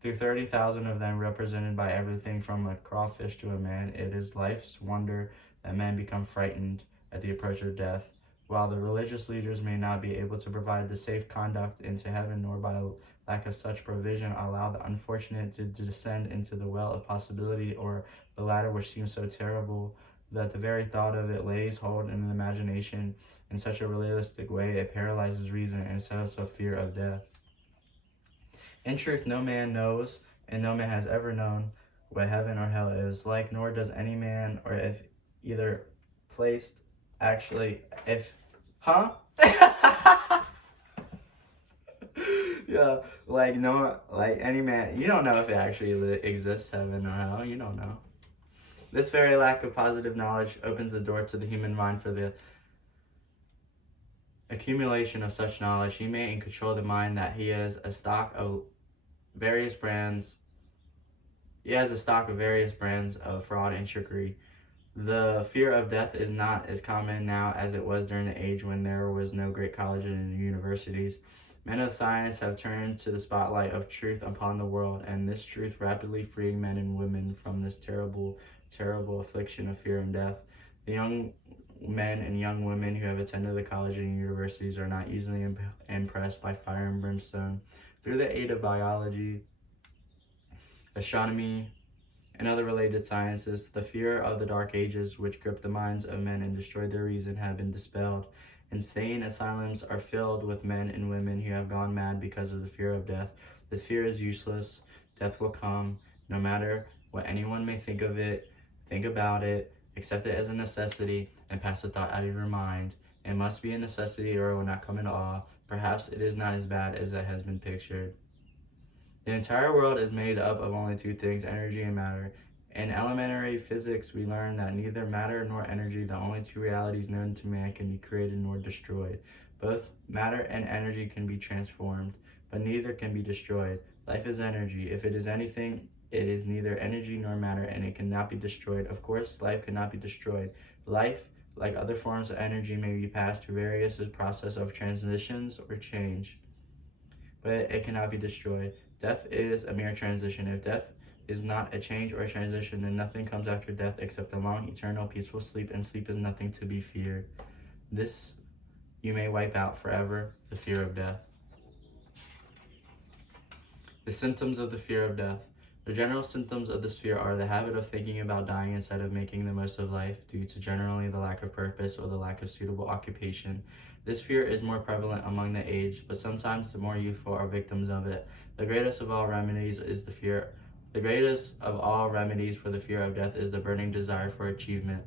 Through 30,000 of them represented by everything from a crawfish to a man, it is life's wonder that men become frightened at the approach of death. While the religious leaders may not be able to provide the safe conduct into heaven, nor by lack of such provision allow the unfortunate to descend into the well of possibility, or the latter which seems so terrible that the very thought of it lays hold in the imagination in such a realistic way it paralyzes reason and sets up fear of death. In truth, no man knows, and no man has ever known, what heaven or hell is like, nor does any man, or if either placed actually, if, huh? Yeah, like any man, you don't know if it actually exists, heaven or hell, you don't know. This very lack of positive knowledge opens the door to the human mind for the accumulation of such knowledge. He may control the mind that he has a stock of various brands. He has a stock of various brands of fraud and trickery. The fear of death is not as common now as it was during the age when there was no great colleges and universities. Men of science have turned to the spotlight of truth upon the world, and this truth rapidly freeing men and women from this terrible affliction of fear and death. The young men and young women who have attended the college and universities are not easily impressed by fire and brimstone. Through the aid of biology, astronomy, and other related sciences, the fear of the dark ages which gripped the minds of men and destroyed their reason have been dispelled. Insane asylums are filled with men and women who have gone mad because of the fear of death. This fear is useless. Death will come, no matter what anyone may think of it. Think about it, accept it as a necessity, and pass the thought out of your mind. It must be a necessity or it will not come at all. Perhaps it is not as bad as it has been pictured. The entire world is made up of only two things, energy and matter. In elementary physics, we learn that neither matter nor energy, the only two realities known to man, can be created nor destroyed. Both matter and energy can be transformed, but neither can be destroyed. Life is energy. If it is anything, It is neither energy nor matter, and it cannot be destroyed. Of course, life cannot be destroyed. Life, like other forms of energy, may be passed through various process of transitions or change, but it cannot be destroyed. Death is a mere transition. If death is not a change or a transition, then nothing comes after death except a long, eternal, peaceful sleep, and sleep is nothing to be feared. This you may wipe out forever, the fear of death. The symptoms of the fear of death. The general symptoms of this fear are the habit of thinking about dying instead of making the most of life due to generally the lack of purpose or the lack of suitable occupation. This fear is more prevalent among the aged, but sometimes the more youthful are victims of it. The greatest of all remedies for the fear of death is the burning desire for achievement,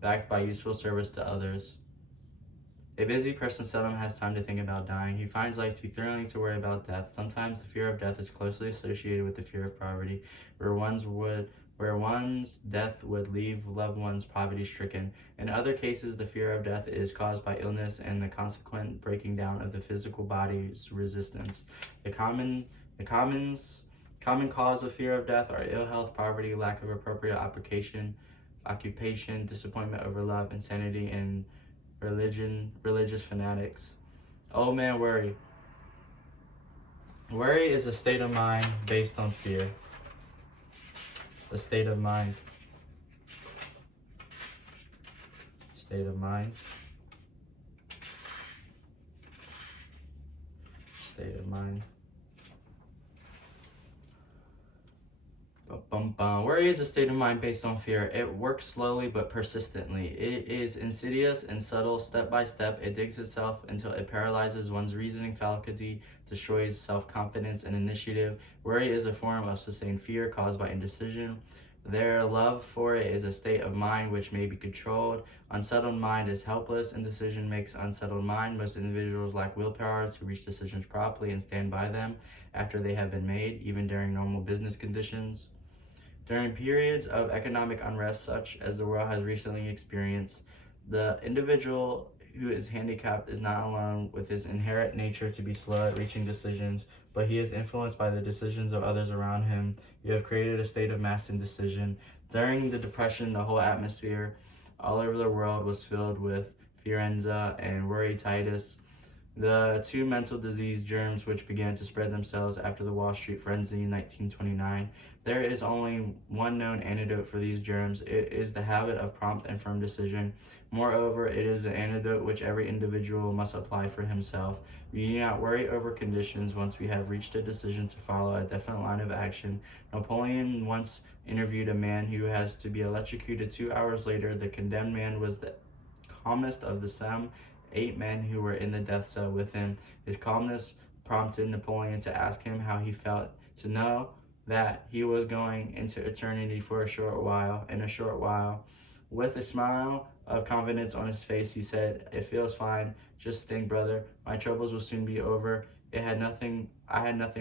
backed by useful service to others. A busy person seldom has time to think about dying. He finds life too thrilling to worry about death. Sometimes the fear of death is closely associated with the fear of poverty, where one's death would leave loved ones poverty-stricken. In other cases, the fear of death is caused by illness and the consequent breaking down of the physical body's resistance. The common cause of fear of death are ill health, poverty, lack of appropriate occupation, disappointment over love, insanity, and religious fanatics. Oh man, worry. Worry is a state of mind based on fear. A state of mind. State of mind. State of mind. Worry is a state of mind based on fear. It works slowly but persistently. It is insidious and subtle. Step by step, it digs itself until it paralyzes one's reasoning faculty, destroys self-confidence and initiative. Worry is a form of sustained fear caused by indecision. Their love for it is a state of mind which may be controlled. Unsettled mind is helpless. Indecision makes unsettled mind. Most individuals lack willpower to reach decisions properly and stand by them after they have been made, even during normal business conditions. During periods of economic unrest such as the world has recently experienced, the individual who is handicapped is not alone with his inherent nature to be slow at reaching decisions, but he is influenced by the decisions of others around him. You have created a state of mass indecision. During the Depression, the whole atmosphere all over the world was filled with fierenza and worrytitis, the two mental disease germs which began to spread themselves after the Wall Street frenzy in 1929. There is only one known antidote for these germs. It is the habit of prompt and firm decision. Moreover, it is an antidote which every individual must apply for himself. We do not worry over conditions once we have reached a decision to follow a definite line of action. Napoleon once interviewed a man who has to be electrocuted 2 hours later. The condemned man was the calmest of the some 8 men who were in the death cell with him. His calmness prompted Napoleon to ask him how he felt, to know that he was going into eternity for a short while. With a smile of confidence on his face, he said, "It feels fine. Just think, brother, my troubles will soon be over. I had nothing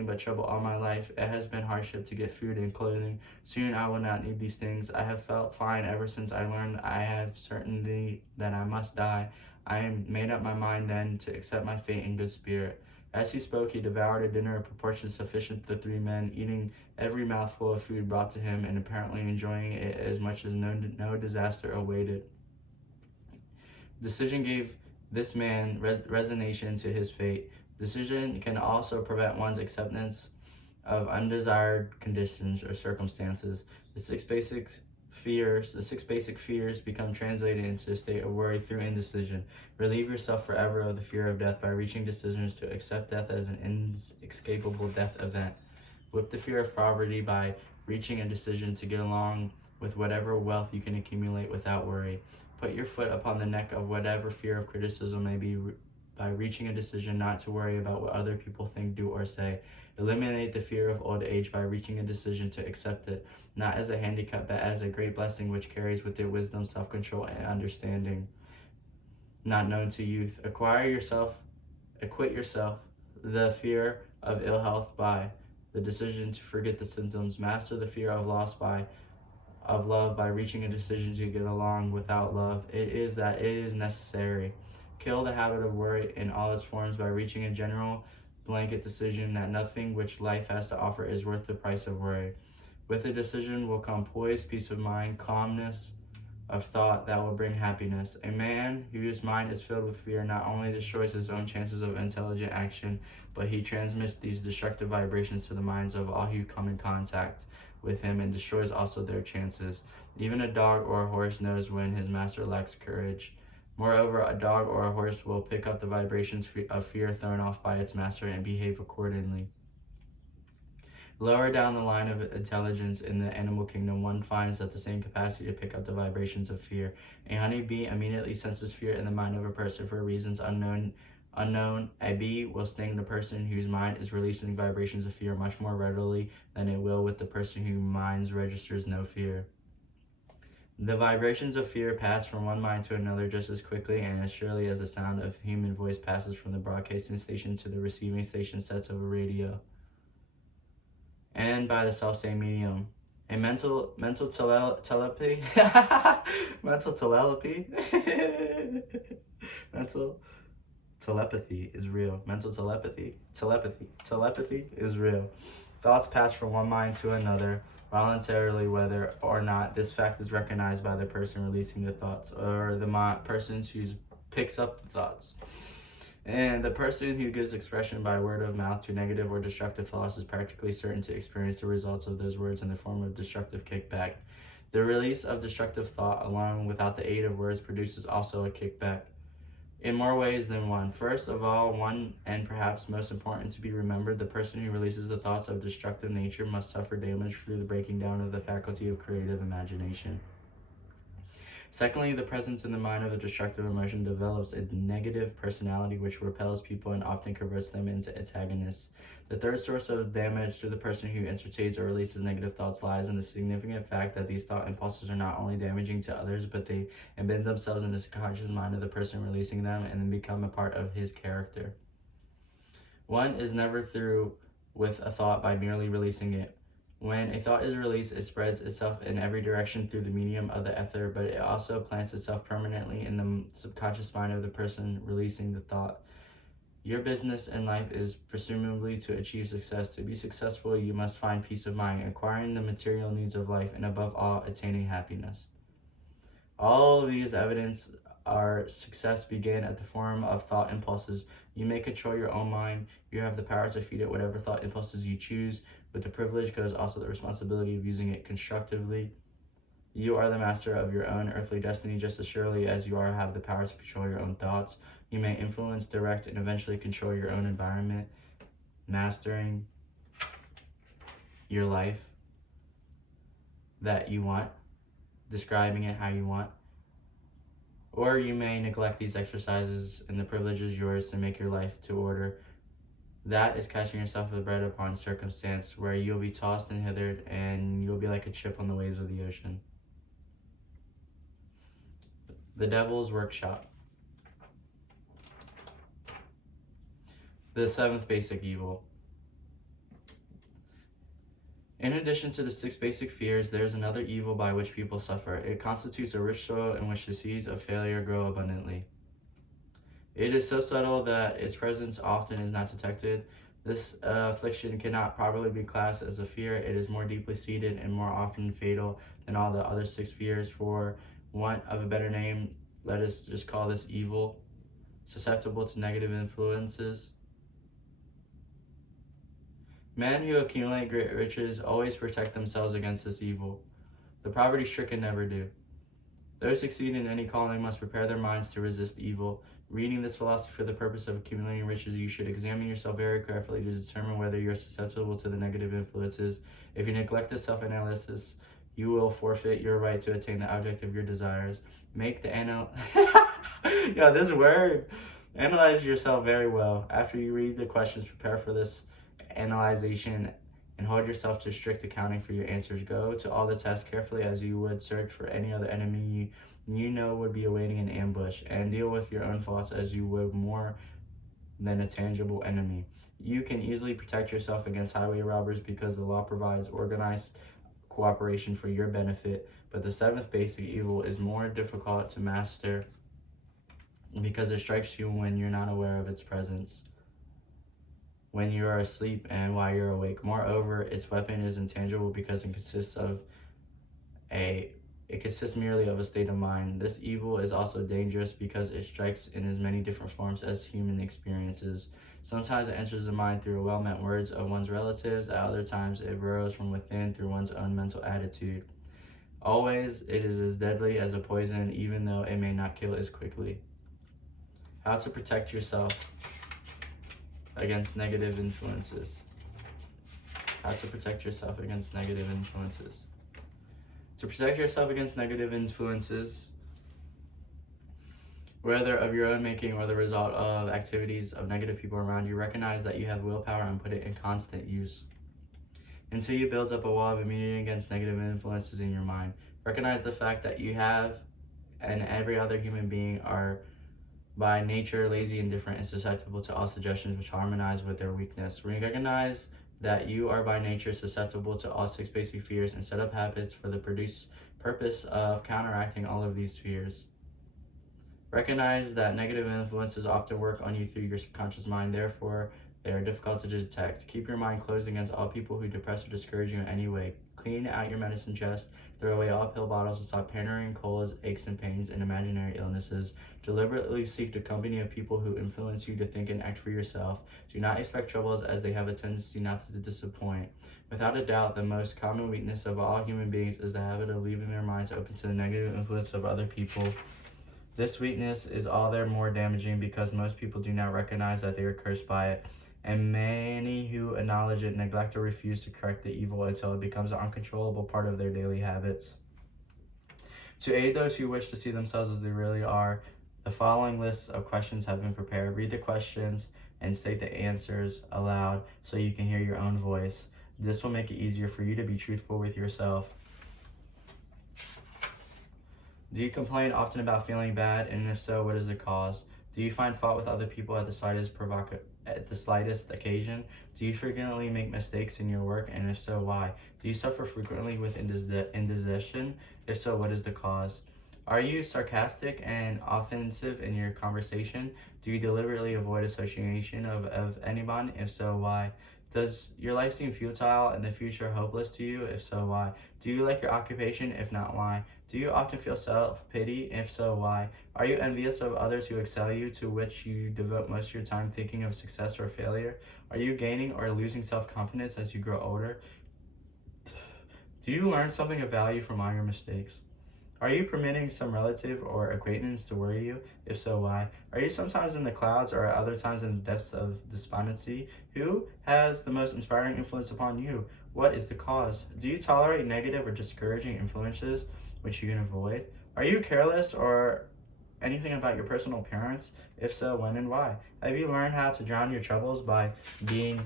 but trouble all my life. It has been hardship to get food and clothing. Soon I will not need these things. I have felt fine ever since I learned I have certainty that I must die. I made up my mind then to accept my fate in good spirit." As he spoke, he devoured a dinner of proportions sufficient for 3 men, eating every mouthful of food brought to him and apparently enjoying it as much as no disaster awaited. Decision gave this man resignation to his fate. Decision can also prevent one's acceptance of undesired conditions or circumstances. The six basic fears become translated into a state of worry through indecision. Relieve yourself forever of the fear of death by reaching decisions to accept death as an inescapable death event. Whip the fear of poverty by reaching a decision to get along with whatever wealth you can accumulate without worry. Put your foot upon the neck of whatever fear of criticism may be by reaching a decision not to worry about what other people think, do, or say. Eliminate the fear of old age by reaching a decision to accept it, not as a handicap, but as a great blessing which carries with it wisdom, self-control, and understanding not known to youth. Acquit yourself the fear of ill health by the decision to forget the symptoms. Master the fear of loss of love by reaching a decision to get along without love. It is necessary. Kill the habit of worry in all its forms by reaching a general blanket decision that nothing which life has to offer is worth the price of worry. With a decision will come poise, peace of mind, calmness of thought that will bring happiness. A man whose mind is filled with fear not only destroys his own chances of intelligent action, but he transmits these destructive vibrations to the minds of all who come in contact with him and destroys also their chances. Even a dog or a horse knows when his master lacks courage. Moreover, a dog or a horse will pick up the vibrations of fear thrown off by its master and behave accordingly. Lower down the line of intelligence in the animal kingdom, one finds that the same capacity to pick up the vibrations of fear. A honeybee immediately senses fear in the mind of a person for reasons unknown. A bee will sting the person whose mind is releasing vibrations of fear much more readily than it will with the person whose mind registers no fear. The vibrations of fear pass from one mind to another just as quickly and as surely as the sound of human voice passes from the broadcasting station to the receiving station sets of a radio, and by the self-same medium. A mental telepathy mental telepathy mental telepathy is real. Mental telepathy is real. Thoughts pass from one mind to another voluntarily, whether or not this fact is recognized by the person releasing the thoughts or the person who picks up the thoughts. And the person who gives expression by word of mouth to negative or destructive thoughts is practically certain to experience the results of those words in the form of destructive kickback. The release of destructive thought alone without the aid of words produces also a kickback in more ways than one. First of all, one, and perhaps most important to be remembered, the person who releases the thoughts of destructive nature must suffer damage through the breaking down of the faculty of creative imagination. Secondly, the presence in the mind of the destructive emotion develops a negative personality which repels people and often converts them into antagonists. The third source of damage to the person who entertains or releases negative thoughts lies in the significant fact that these thought impulses are not only damaging to others, but they embed themselves in the subconscious mind of the person releasing them and then become a part of his character. One is never through with a thought by merely releasing it. When a thought is released, it spreads itself in every direction through the medium of the ether, but it also plants itself permanently in the subconscious mind of the person releasing the thought. Your business in life is presumably to achieve success. To be successful, you must find peace of mind, acquiring the material needs of life, and above all, attaining happiness. All of these evidence our success begin at the form of thought impulses. You may control your own mind. You have the power to feed it whatever thought impulses you choose. With the privilege goes also the responsibility of using it constructively. You are the master of your own earthly destiny just as surely as you have the power to control your own thoughts. You may influence, direct, and eventually control your own environment, mastering your life that you want, describing it how you want. Or you may neglect these exercises, and the privilege is yours to make your life to order. That is catching yourself with bread upon circumstance, where you'll be tossed and hithered, and you'll be like a chip on the waves of the ocean. The Devil's Workshop. The seventh basic evil. In addition to the 6 basic fears, there is another evil by which people suffer. It constitutes a rich soil in which the seeds of failure grow abundantly. It is so subtle that its presence often is not detected. This affliction cannot properly be classed as a fear. It is more deeply seated and more often fatal than all the other 6 fears. For want of a better name, let us just call this evil, susceptible to negative influences. Men who accumulate great riches always protect themselves against this evil. The poverty-stricken never do. Those succeed in any calling must prepare their minds to resist evil. Reading this philosophy for the purpose of accumulating riches, you should examine yourself very carefully to determine whether you are susceptible to the negative influences. If you neglect this self-analysis, you will forfeit your right to attain the object of your desires. Make the this word. Analyze yourself very well. After you read the questions, prepare for this analyzation and hold yourself to strict accounting for your answers. Go to all the tests carefully as you would search for any other enemy you know would be awaiting an ambush, and deal with your own faults as you would more than a tangible enemy. You can easily protect yourself against highway robbers because the law provides organized cooperation for your benefit, but the 7th basic evil is more difficult to master because it strikes you when you're not aware of its presence. when you are asleep and while you're awake. Moreover, its weapon is intangible because it consists merely of a state of mind. This evil is also dangerous because it strikes in as many different forms as human experiences. Sometimes it enters the mind through well-meant words of one's relatives. At other times, it burrows from within through one's own mental attitude. Always, it is as deadly as a poison, even though it may not kill as quickly. How to protect yourself against negative influences. How to protect yourself against negative influences. To protect yourself against negative influences, whether of your own making or the result of activities of negative people around you, recognize that you have willpower and put it in constant use. Until you build up a wall of immunity against negative influences in your mind. Recognize the fact that you have and every other human being are by nature lazy, indifferent, and susceptible to all suggestions which harmonize with their weakness. Recognize that you are by nature susceptible to all 6 basic fears and set up habits for the purpose of counteracting all of these fears. Recognize that negative influences often work on you through your subconscious mind, therefore they are difficult to detect. Keep your mind closed against all people who depress or discourage you in any way. Clean out your medicine chest, throw away all pill bottles, and stop pandering colds, aches and pains, and imaginary illnesses. Deliberately seek the company of people who influence you to think and act for yourself. Do not expect troubles, as they have a tendency not to disappoint. Without a doubt, the most common weakness of all human beings is the habit of leaving their minds open to the negative influence of other people. This weakness is all the more damaging because most people do not recognize that they are cursed by it, and many who acknowledge it neglect or refuse to correct the evil until it becomes an uncontrollable part of their daily habits. To aid those who wish to see themselves as they really are, the following lists of questions have been prepared. Read the questions and state the answers aloud so you can hear your own voice. This will make it easier for you to be truthful with yourself. Do you complain often about feeling bad, and if so, what is the cause? Do you find fault with other people at the slightest occasion? Do you frequently make mistakes in your work, and if so, why? Do you suffer frequently with indigestion? If so, what is the cause? Are you sarcastic and offensive in your conversation? Do you deliberately avoid association of anyone? If so, why? Does your life seem futile and the future hopeless to you? If so, why? Do you like your occupation? If not, why? Do you often feel self-pity? If so, why? Are you envious of others who excel you, to which you devote most of your time thinking of success or failure? Are you gaining or losing self-confidence as you grow older? Do you learn something of value from all your mistakes? Are you permitting some relative or acquaintance to worry you? If so, why? Are you sometimes in the clouds or at other times in the depths of despondency? Who has the most inspiring influence upon you? What is the cause? Do you tolerate negative or discouraging influences which you can avoid? Are you careless or anything about your personal appearance? If so, when and why? Have you learned how to drown your troubles by being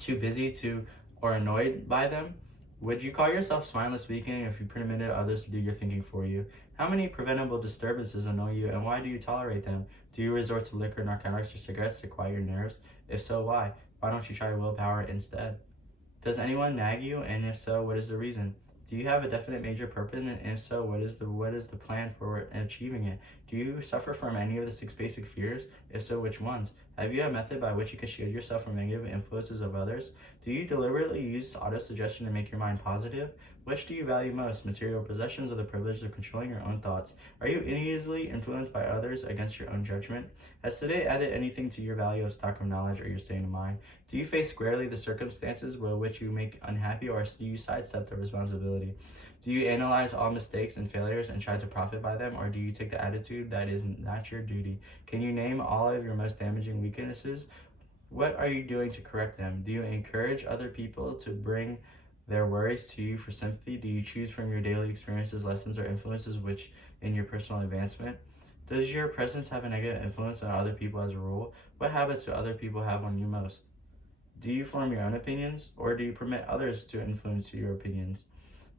too busy to or annoyed by them? Would you call yourself spineless speaking if you permitted others to do your thinking for you? How many preventable disturbances annoy you, and why do you tolerate them? Do you resort to liquor, narcotics, or cigarettes to quiet your nerves? If so, why? Why don't you try willpower instead? Does anyone nag you, and if so, what is the reason? Do you have a definite major purpose, and if so, what is the plan for achieving it? Do you suffer from any of the 6 basic fears? If so, which ones? Have you a method by which you can shield yourself from negative influences of others? Do you deliberately use auto-suggestion to make your mind positive? Which do you value most, material possessions or the privilege of controlling your own thoughts? Are you easily influenced by others against your own judgment? Has today added anything to your value of stock of knowledge or your state of mind? Do you face squarely the circumstances which you make unhappy, or do you sidestep the responsibility? Do you analyze all mistakes and failures and try to profit by them, or do you take the attitude that is not your duty? Can you name all of your most damaging weaknesses? What are you doing to correct them? Do you encourage other people to bring their worries to you for sympathy? Do you choose from your daily experiences, lessons, or influences which in your personal advancement? Does your presence have a negative influence on other people as a rule? What habits do other people have on you most? Do you form your own opinions, or do you permit others to influence your opinions?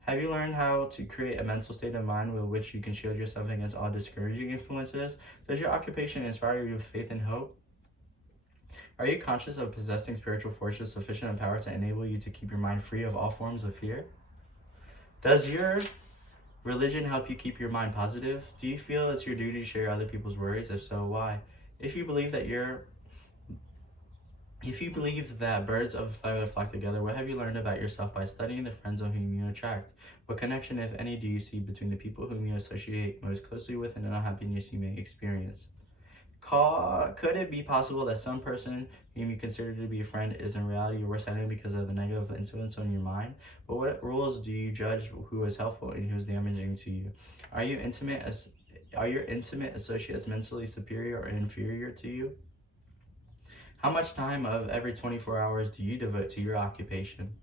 Have you learned how to create a mental state of mind with which you can shield yourself against all discouraging influences? Does your occupation inspire you with faith and hope? Are you conscious of possessing spiritual forces sufficient in power to enable you to keep your mind free of all forms of fear? Does your religion help you keep your mind positive? Do you feel it's your duty to share other people's worries? If so, why? If you believe that If you believe that birds of a feather flock together, what have you learned about yourself by studying the friends of whom you attract? What connection, if any, do you see between the people whom you associate most closely with and the unhappiness you may experience? Could it be possible that some person whom you consider to be a friend is in reality your worst enemy because of the negative influence on your mind? But what rules do you judge who is helpful and who is damaging to you? Are you intimate as are your intimate associates mentally superior or inferior to you? How much time of every 24 hours do you devote to your occupation?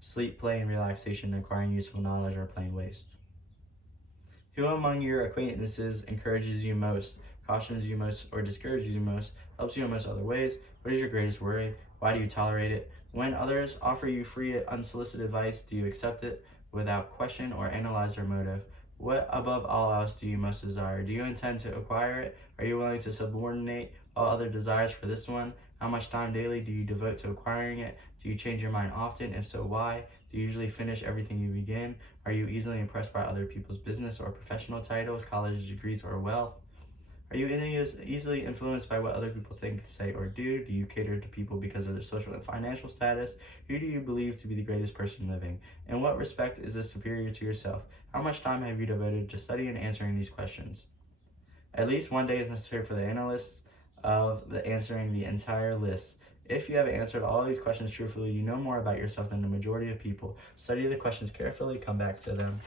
Sleep, play, and relaxation, acquiring useful knowledge, are plain waste. Who among your acquaintances encourages you most, cautions you most, or discourages you most, helps you in most other ways? What is your greatest worry? Why do you tolerate it? When others offer you free, unsolicited advice, do you accept it without question or analyze their motive? What above all else do you most desire? Do you intend to acquire it? Are you willing to subordinate all other desires for this one? How much time daily do you devote to acquiring it? Do you change your mind often? If so, why? Do you usually finish everything you begin? Are you easily impressed by other people's business or professional titles, college degrees, or wealth? Are you easily influenced by what other people think, say, or do? Do you cater to people because of their social and financial status? Who do you believe to be the greatest person living? In what respect is this superior to yourself? How much time have you devoted to studying and answering these questions? At least one day is necessary for the analysts of answering the entire list. If you have answered all these questions truthfully, you know more about yourself than the majority of people. Study the questions carefully, come back to them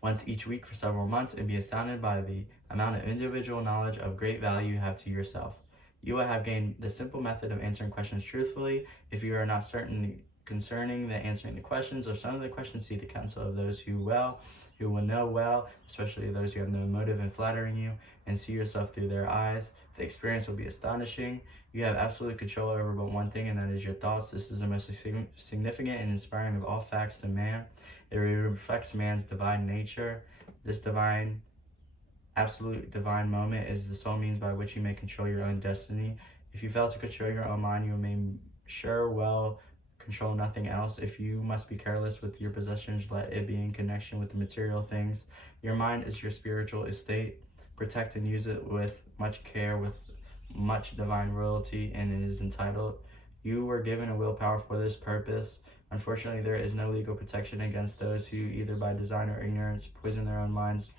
once each week for several months, and be astounded by the amount of individual knowledge of great value you have to yourself. You will have gained the simple method of answering questions truthfully. If you are not certain concerning the answering the questions or some of the questions, seek the counsel of those who will know well, especially those who have no motive in flattering you, and see yourself through their eyes. The experience will be astonishing. You have absolute control over but one thing, and that is your thoughts. This is the most significant and inspiring of all facts to man. It reflects man's divine nature. This absolute divine moment is the sole means by which you may control your own destiny. If you fail to control your own mind, you may well control nothing else. If you must be careless with your possessions, let it be in connection with the material things. Your mind is your spiritual estate. Protect and use it with much care, with much divine royalty, and it is entitled. You were given a willpower for this purpose. Unfortunately, there is no legal protection against those who, either by design or ignorance, poison their own minds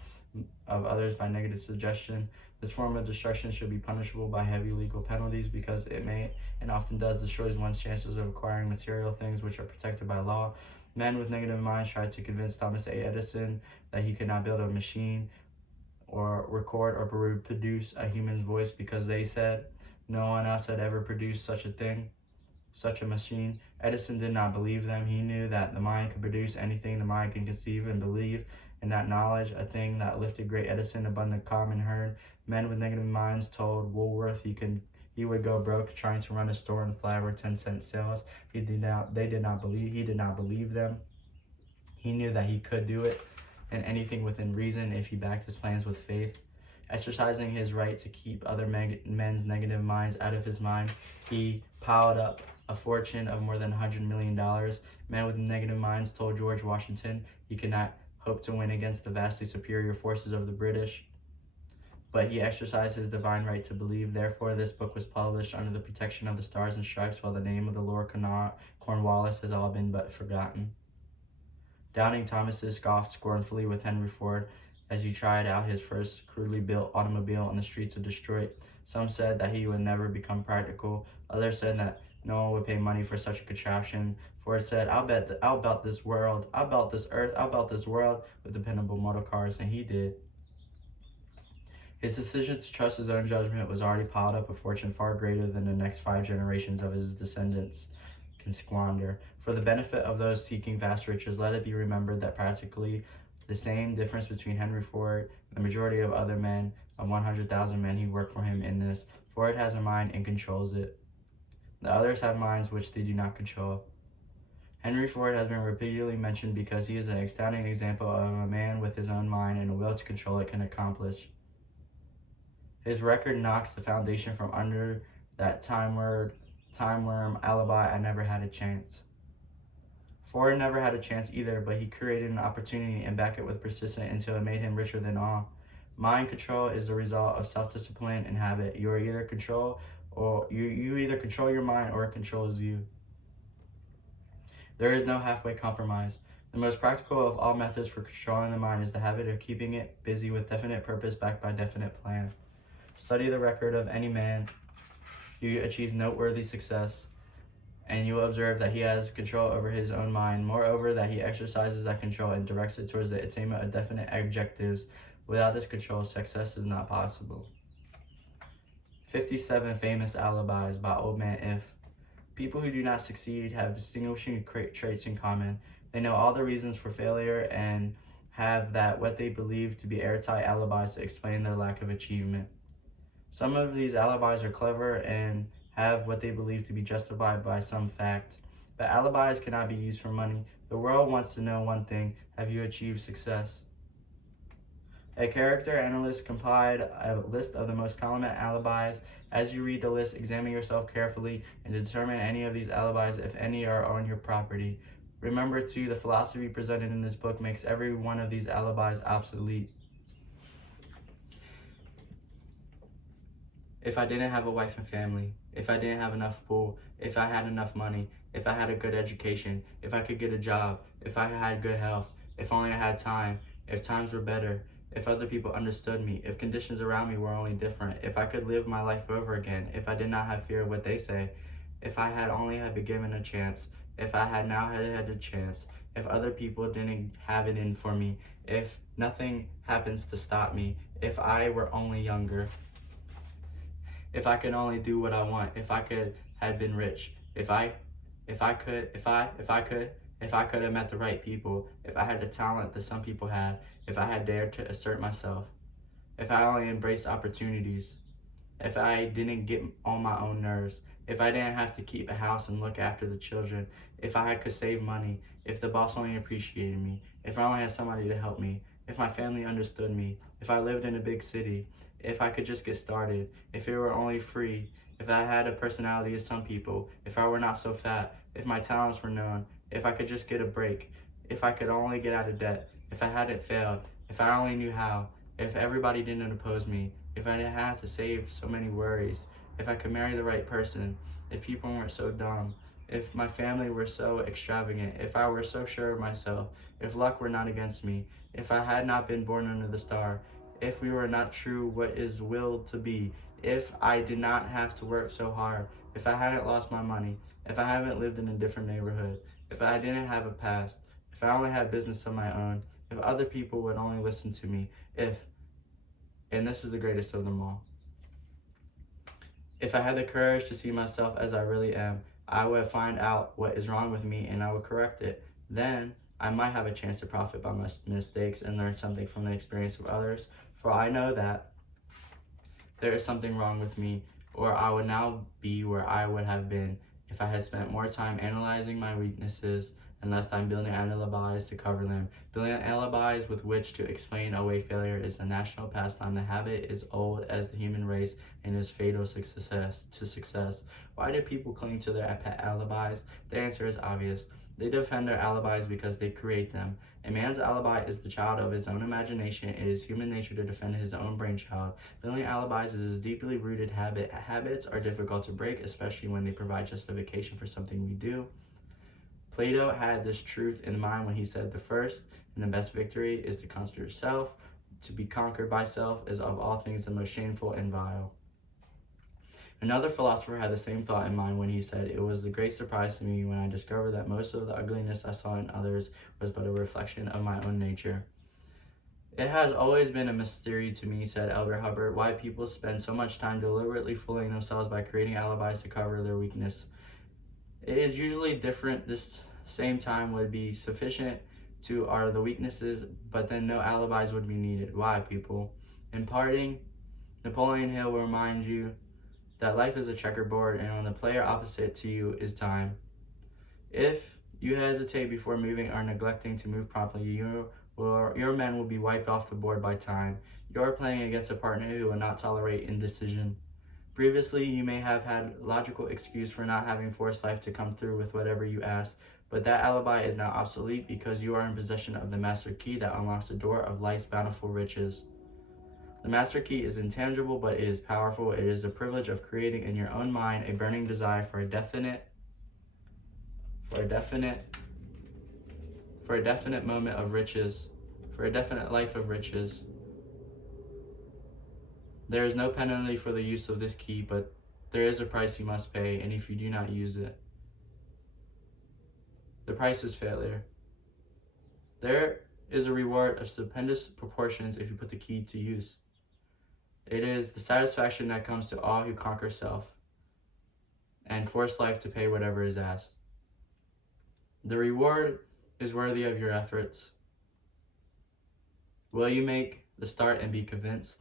of others by negative suggestion. This form of destruction should be punishable by heavy legal penalties because it may, and often does, destroys one's chances of acquiring material things which are protected by law. Men with negative minds tried to convince Thomas A. Edison that he could not build a machine or record or reproduce a human voice because they said no one else had ever produced such a thing, such a machine. Edison did not believe them. He knew that the mind could produce anything the mind can conceive and believe, and that knowledge, a thing that lifted great Edison above the common herd. Men with negative minds told Woolworth he would go broke trying to run a store and fly over 10-cent sales. He did not believe them. He knew that he could do it, and anything within reason if he backed his plans with faith. Exercising his right to keep other men's negative minds out of his mind, he piled up a fortune of more than $100 million. Men with negative minds told George Washington he could not hope to win against the vastly superior forces of the British, but he exercised his divine right to believe. Therefore, this book was published under the protection of the Stars and Stripes, while the name of the Lord Cornwallis has all been but forgotten. Doubting Thomases scoffed scornfully with Henry Ford as he tried out his first crudely built automobile on the streets of Detroit. Some said that he would never become practical. Others said that no one would pay money for such a contraption. Ford said, I'll belt this world, I'll belt this earth, I'll belt this world with dependable motor cars, and he did. His decision to trust his own judgment was already piled up a fortune far greater than the next 5 generations of his descendants can squander. For the benefit of those seeking vast riches, let it be remembered that practically the same difference between Henry Ford and the majority of other men, of 100,000 men who work for him in this. Ford has a mind and controls it. The others have minds which they do not control. Henry Ford has been repeatedly mentioned because he is an astounding example of a man with his own mind and a will to control it can accomplish. His record knocks the foundation from under that time worm alibi. I never had a chance. Ford never had a chance either, but he created an opportunity and backed it with persistence until it made him richer than all. Mind control is the result of self-discipline and habit. You are either control or you either control your mind or it controls you. There is no halfway compromise. The most practical of all methods for controlling the mind is the habit of keeping it busy with definite purpose backed by definite plan. Study the record of any man who achieves noteworthy success, and you will observe that he has control over his own mind. Moreover, that he exercises that control and directs it towards the attainment of definite objectives. Without this control, success is not possible. 57 Famous Alibis by Old Man If. People who do not succeed have distinguishing traits in common. They know all the reasons for failure and have what they believe to be airtight alibis to explain their lack of achievement. Some of these alibis are clever and have what they believe to be justified by some fact. But alibis cannot be used for money. The world wants to know one thing: have you achieved success? A character analyst compiled a list of the most common alibis. As you read the list, examine yourself carefully and determine any of these alibis, if any, are on your property. Remember, too, the philosophy presented in this book makes every one of these alibis obsolete. If I didn't have a wife and family, if I didn't have enough pool, if I had enough money, if I had a good education, if I could get a job, if I had good health, if only I had time, if times were better, if other people understood me, if conditions around me were only different, if I could live my life over again, if I did not have fear of what they say, if I had only been given a chance, if I had now had a chance, if other people didn't have it in for me, if nothing happens to stop me, if I were only younger, if I could only do what I want, if I could have been rich, if I could have met the right people, if I had the talent that some people had, if I had dared to assert myself, if I only embraced opportunities, if I didn't get on my own nerves, if I didn't have to keep a house and look after the children, if I could save money, if the boss only appreciated me, if I only had somebody to help me, if my family understood me, if I lived in a big city, if I could just get started, if it were only free, if I had a personality as some people, if I were not so fat, if my talents were known, if I could just get a break, if I could only get out of debt, if I hadn't failed, if I only knew how, if everybody didn't oppose me, if I didn't have to save so many worries, if I could marry the right person, if people weren't so dumb, if my family were so extravagant, if I were so sure of myself, if luck were not against me, if I had not been born under the star, if we were not true what is willed to be, if I did not have to work so hard, if I hadn't lost my money, if I haven't lived in a different neighborhood, if I didn't have a past, if I only had business of my own, if other people would only listen to me, and this is the greatest of them all, if I had the courage to see myself as I really am, I would find out what is wrong with me and I would correct it. Then I might have a chance to profit by my mistakes and learn something from the experience of others, for I know that there is something wrong with me, or I would now be where I would have been if I had spent more time analyzing my weaknesses and less time building alibis to cover them. Building alibis with which to explain away failure is a national pastime. The habit is old as the human race and is fatal to success. Why do people cling to their pet alibis? The answer is obvious. They defend their alibis because they create them. A man's alibi is the child of his own imagination. It is human nature to defend his own brainchild. Building alibis is a deeply rooted habit. Habits are difficult to break, especially when they provide justification for something we do. Plato had this truth in mind when he said, "The first and the best victory is to conquer self. To be conquered by self is of all things the most shameful and vile." Another philosopher had the same thought in mind when he said, "It was a great surprise to me when I discovered that most of the ugliness I saw in others was but a reflection of my own nature." It has always been a mystery to me, said Elder Hubbard, why people spend so much time deliberately fooling themselves by creating alibis to cover their weakness. It is usually different. This same time would be sufficient to are the weaknesses, but then no alibis would be needed. Why, people? In parting, Napoleon Hill will remind you that life is a checkerboard and on the player opposite to you is time. If you hesitate before moving or neglecting to move promptly, your men will be wiped off the board by time. You are playing against a partner who will not tolerate indecision. Previously, you may have had logical excuse for not having forced life to come through with whatever you asked, but that alibi is now obsolete because you are in possession of the master key that unlocks the door of life's bountiful riches. The master key is intangible, but it is powerful. It is the privilege of creating in your own mind a burning desire for a definite moment of riches, for a definite life of riches. There is no penalty for the use of this key, but there is a price you must pay, and if you do not use it, the price is failure. There is a reward of stupendous proportions if you put the key to use. It is the satisfaction that comes to all who conquer self and force life to pay whatever is asked. The reward is worthy of your efforts. Will you make the start and be convinced?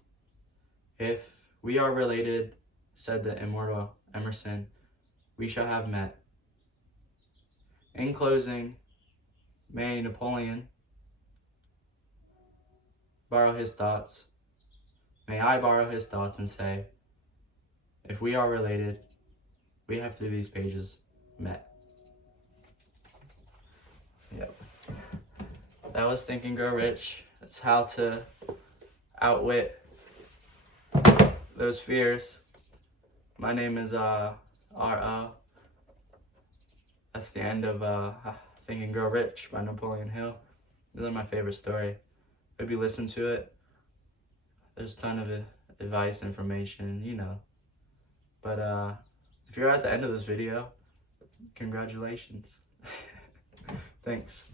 If we are related, said the immortal Emerson, we shall have met. In closing, may Napoleon borrow his thoughts. May I borrow his thoughts and say, if we are related, we have through these pages met. Yep. That was Think and Grow Rich. That's how to outwit those fears. My name is R.O. That's the end of Think and Grow Rich by Napoleon Hill. This is my favorite story. Hope you listen to it. There's a ton of advice, information, you know. But if you're at the end of this video, congratulations. Thanks.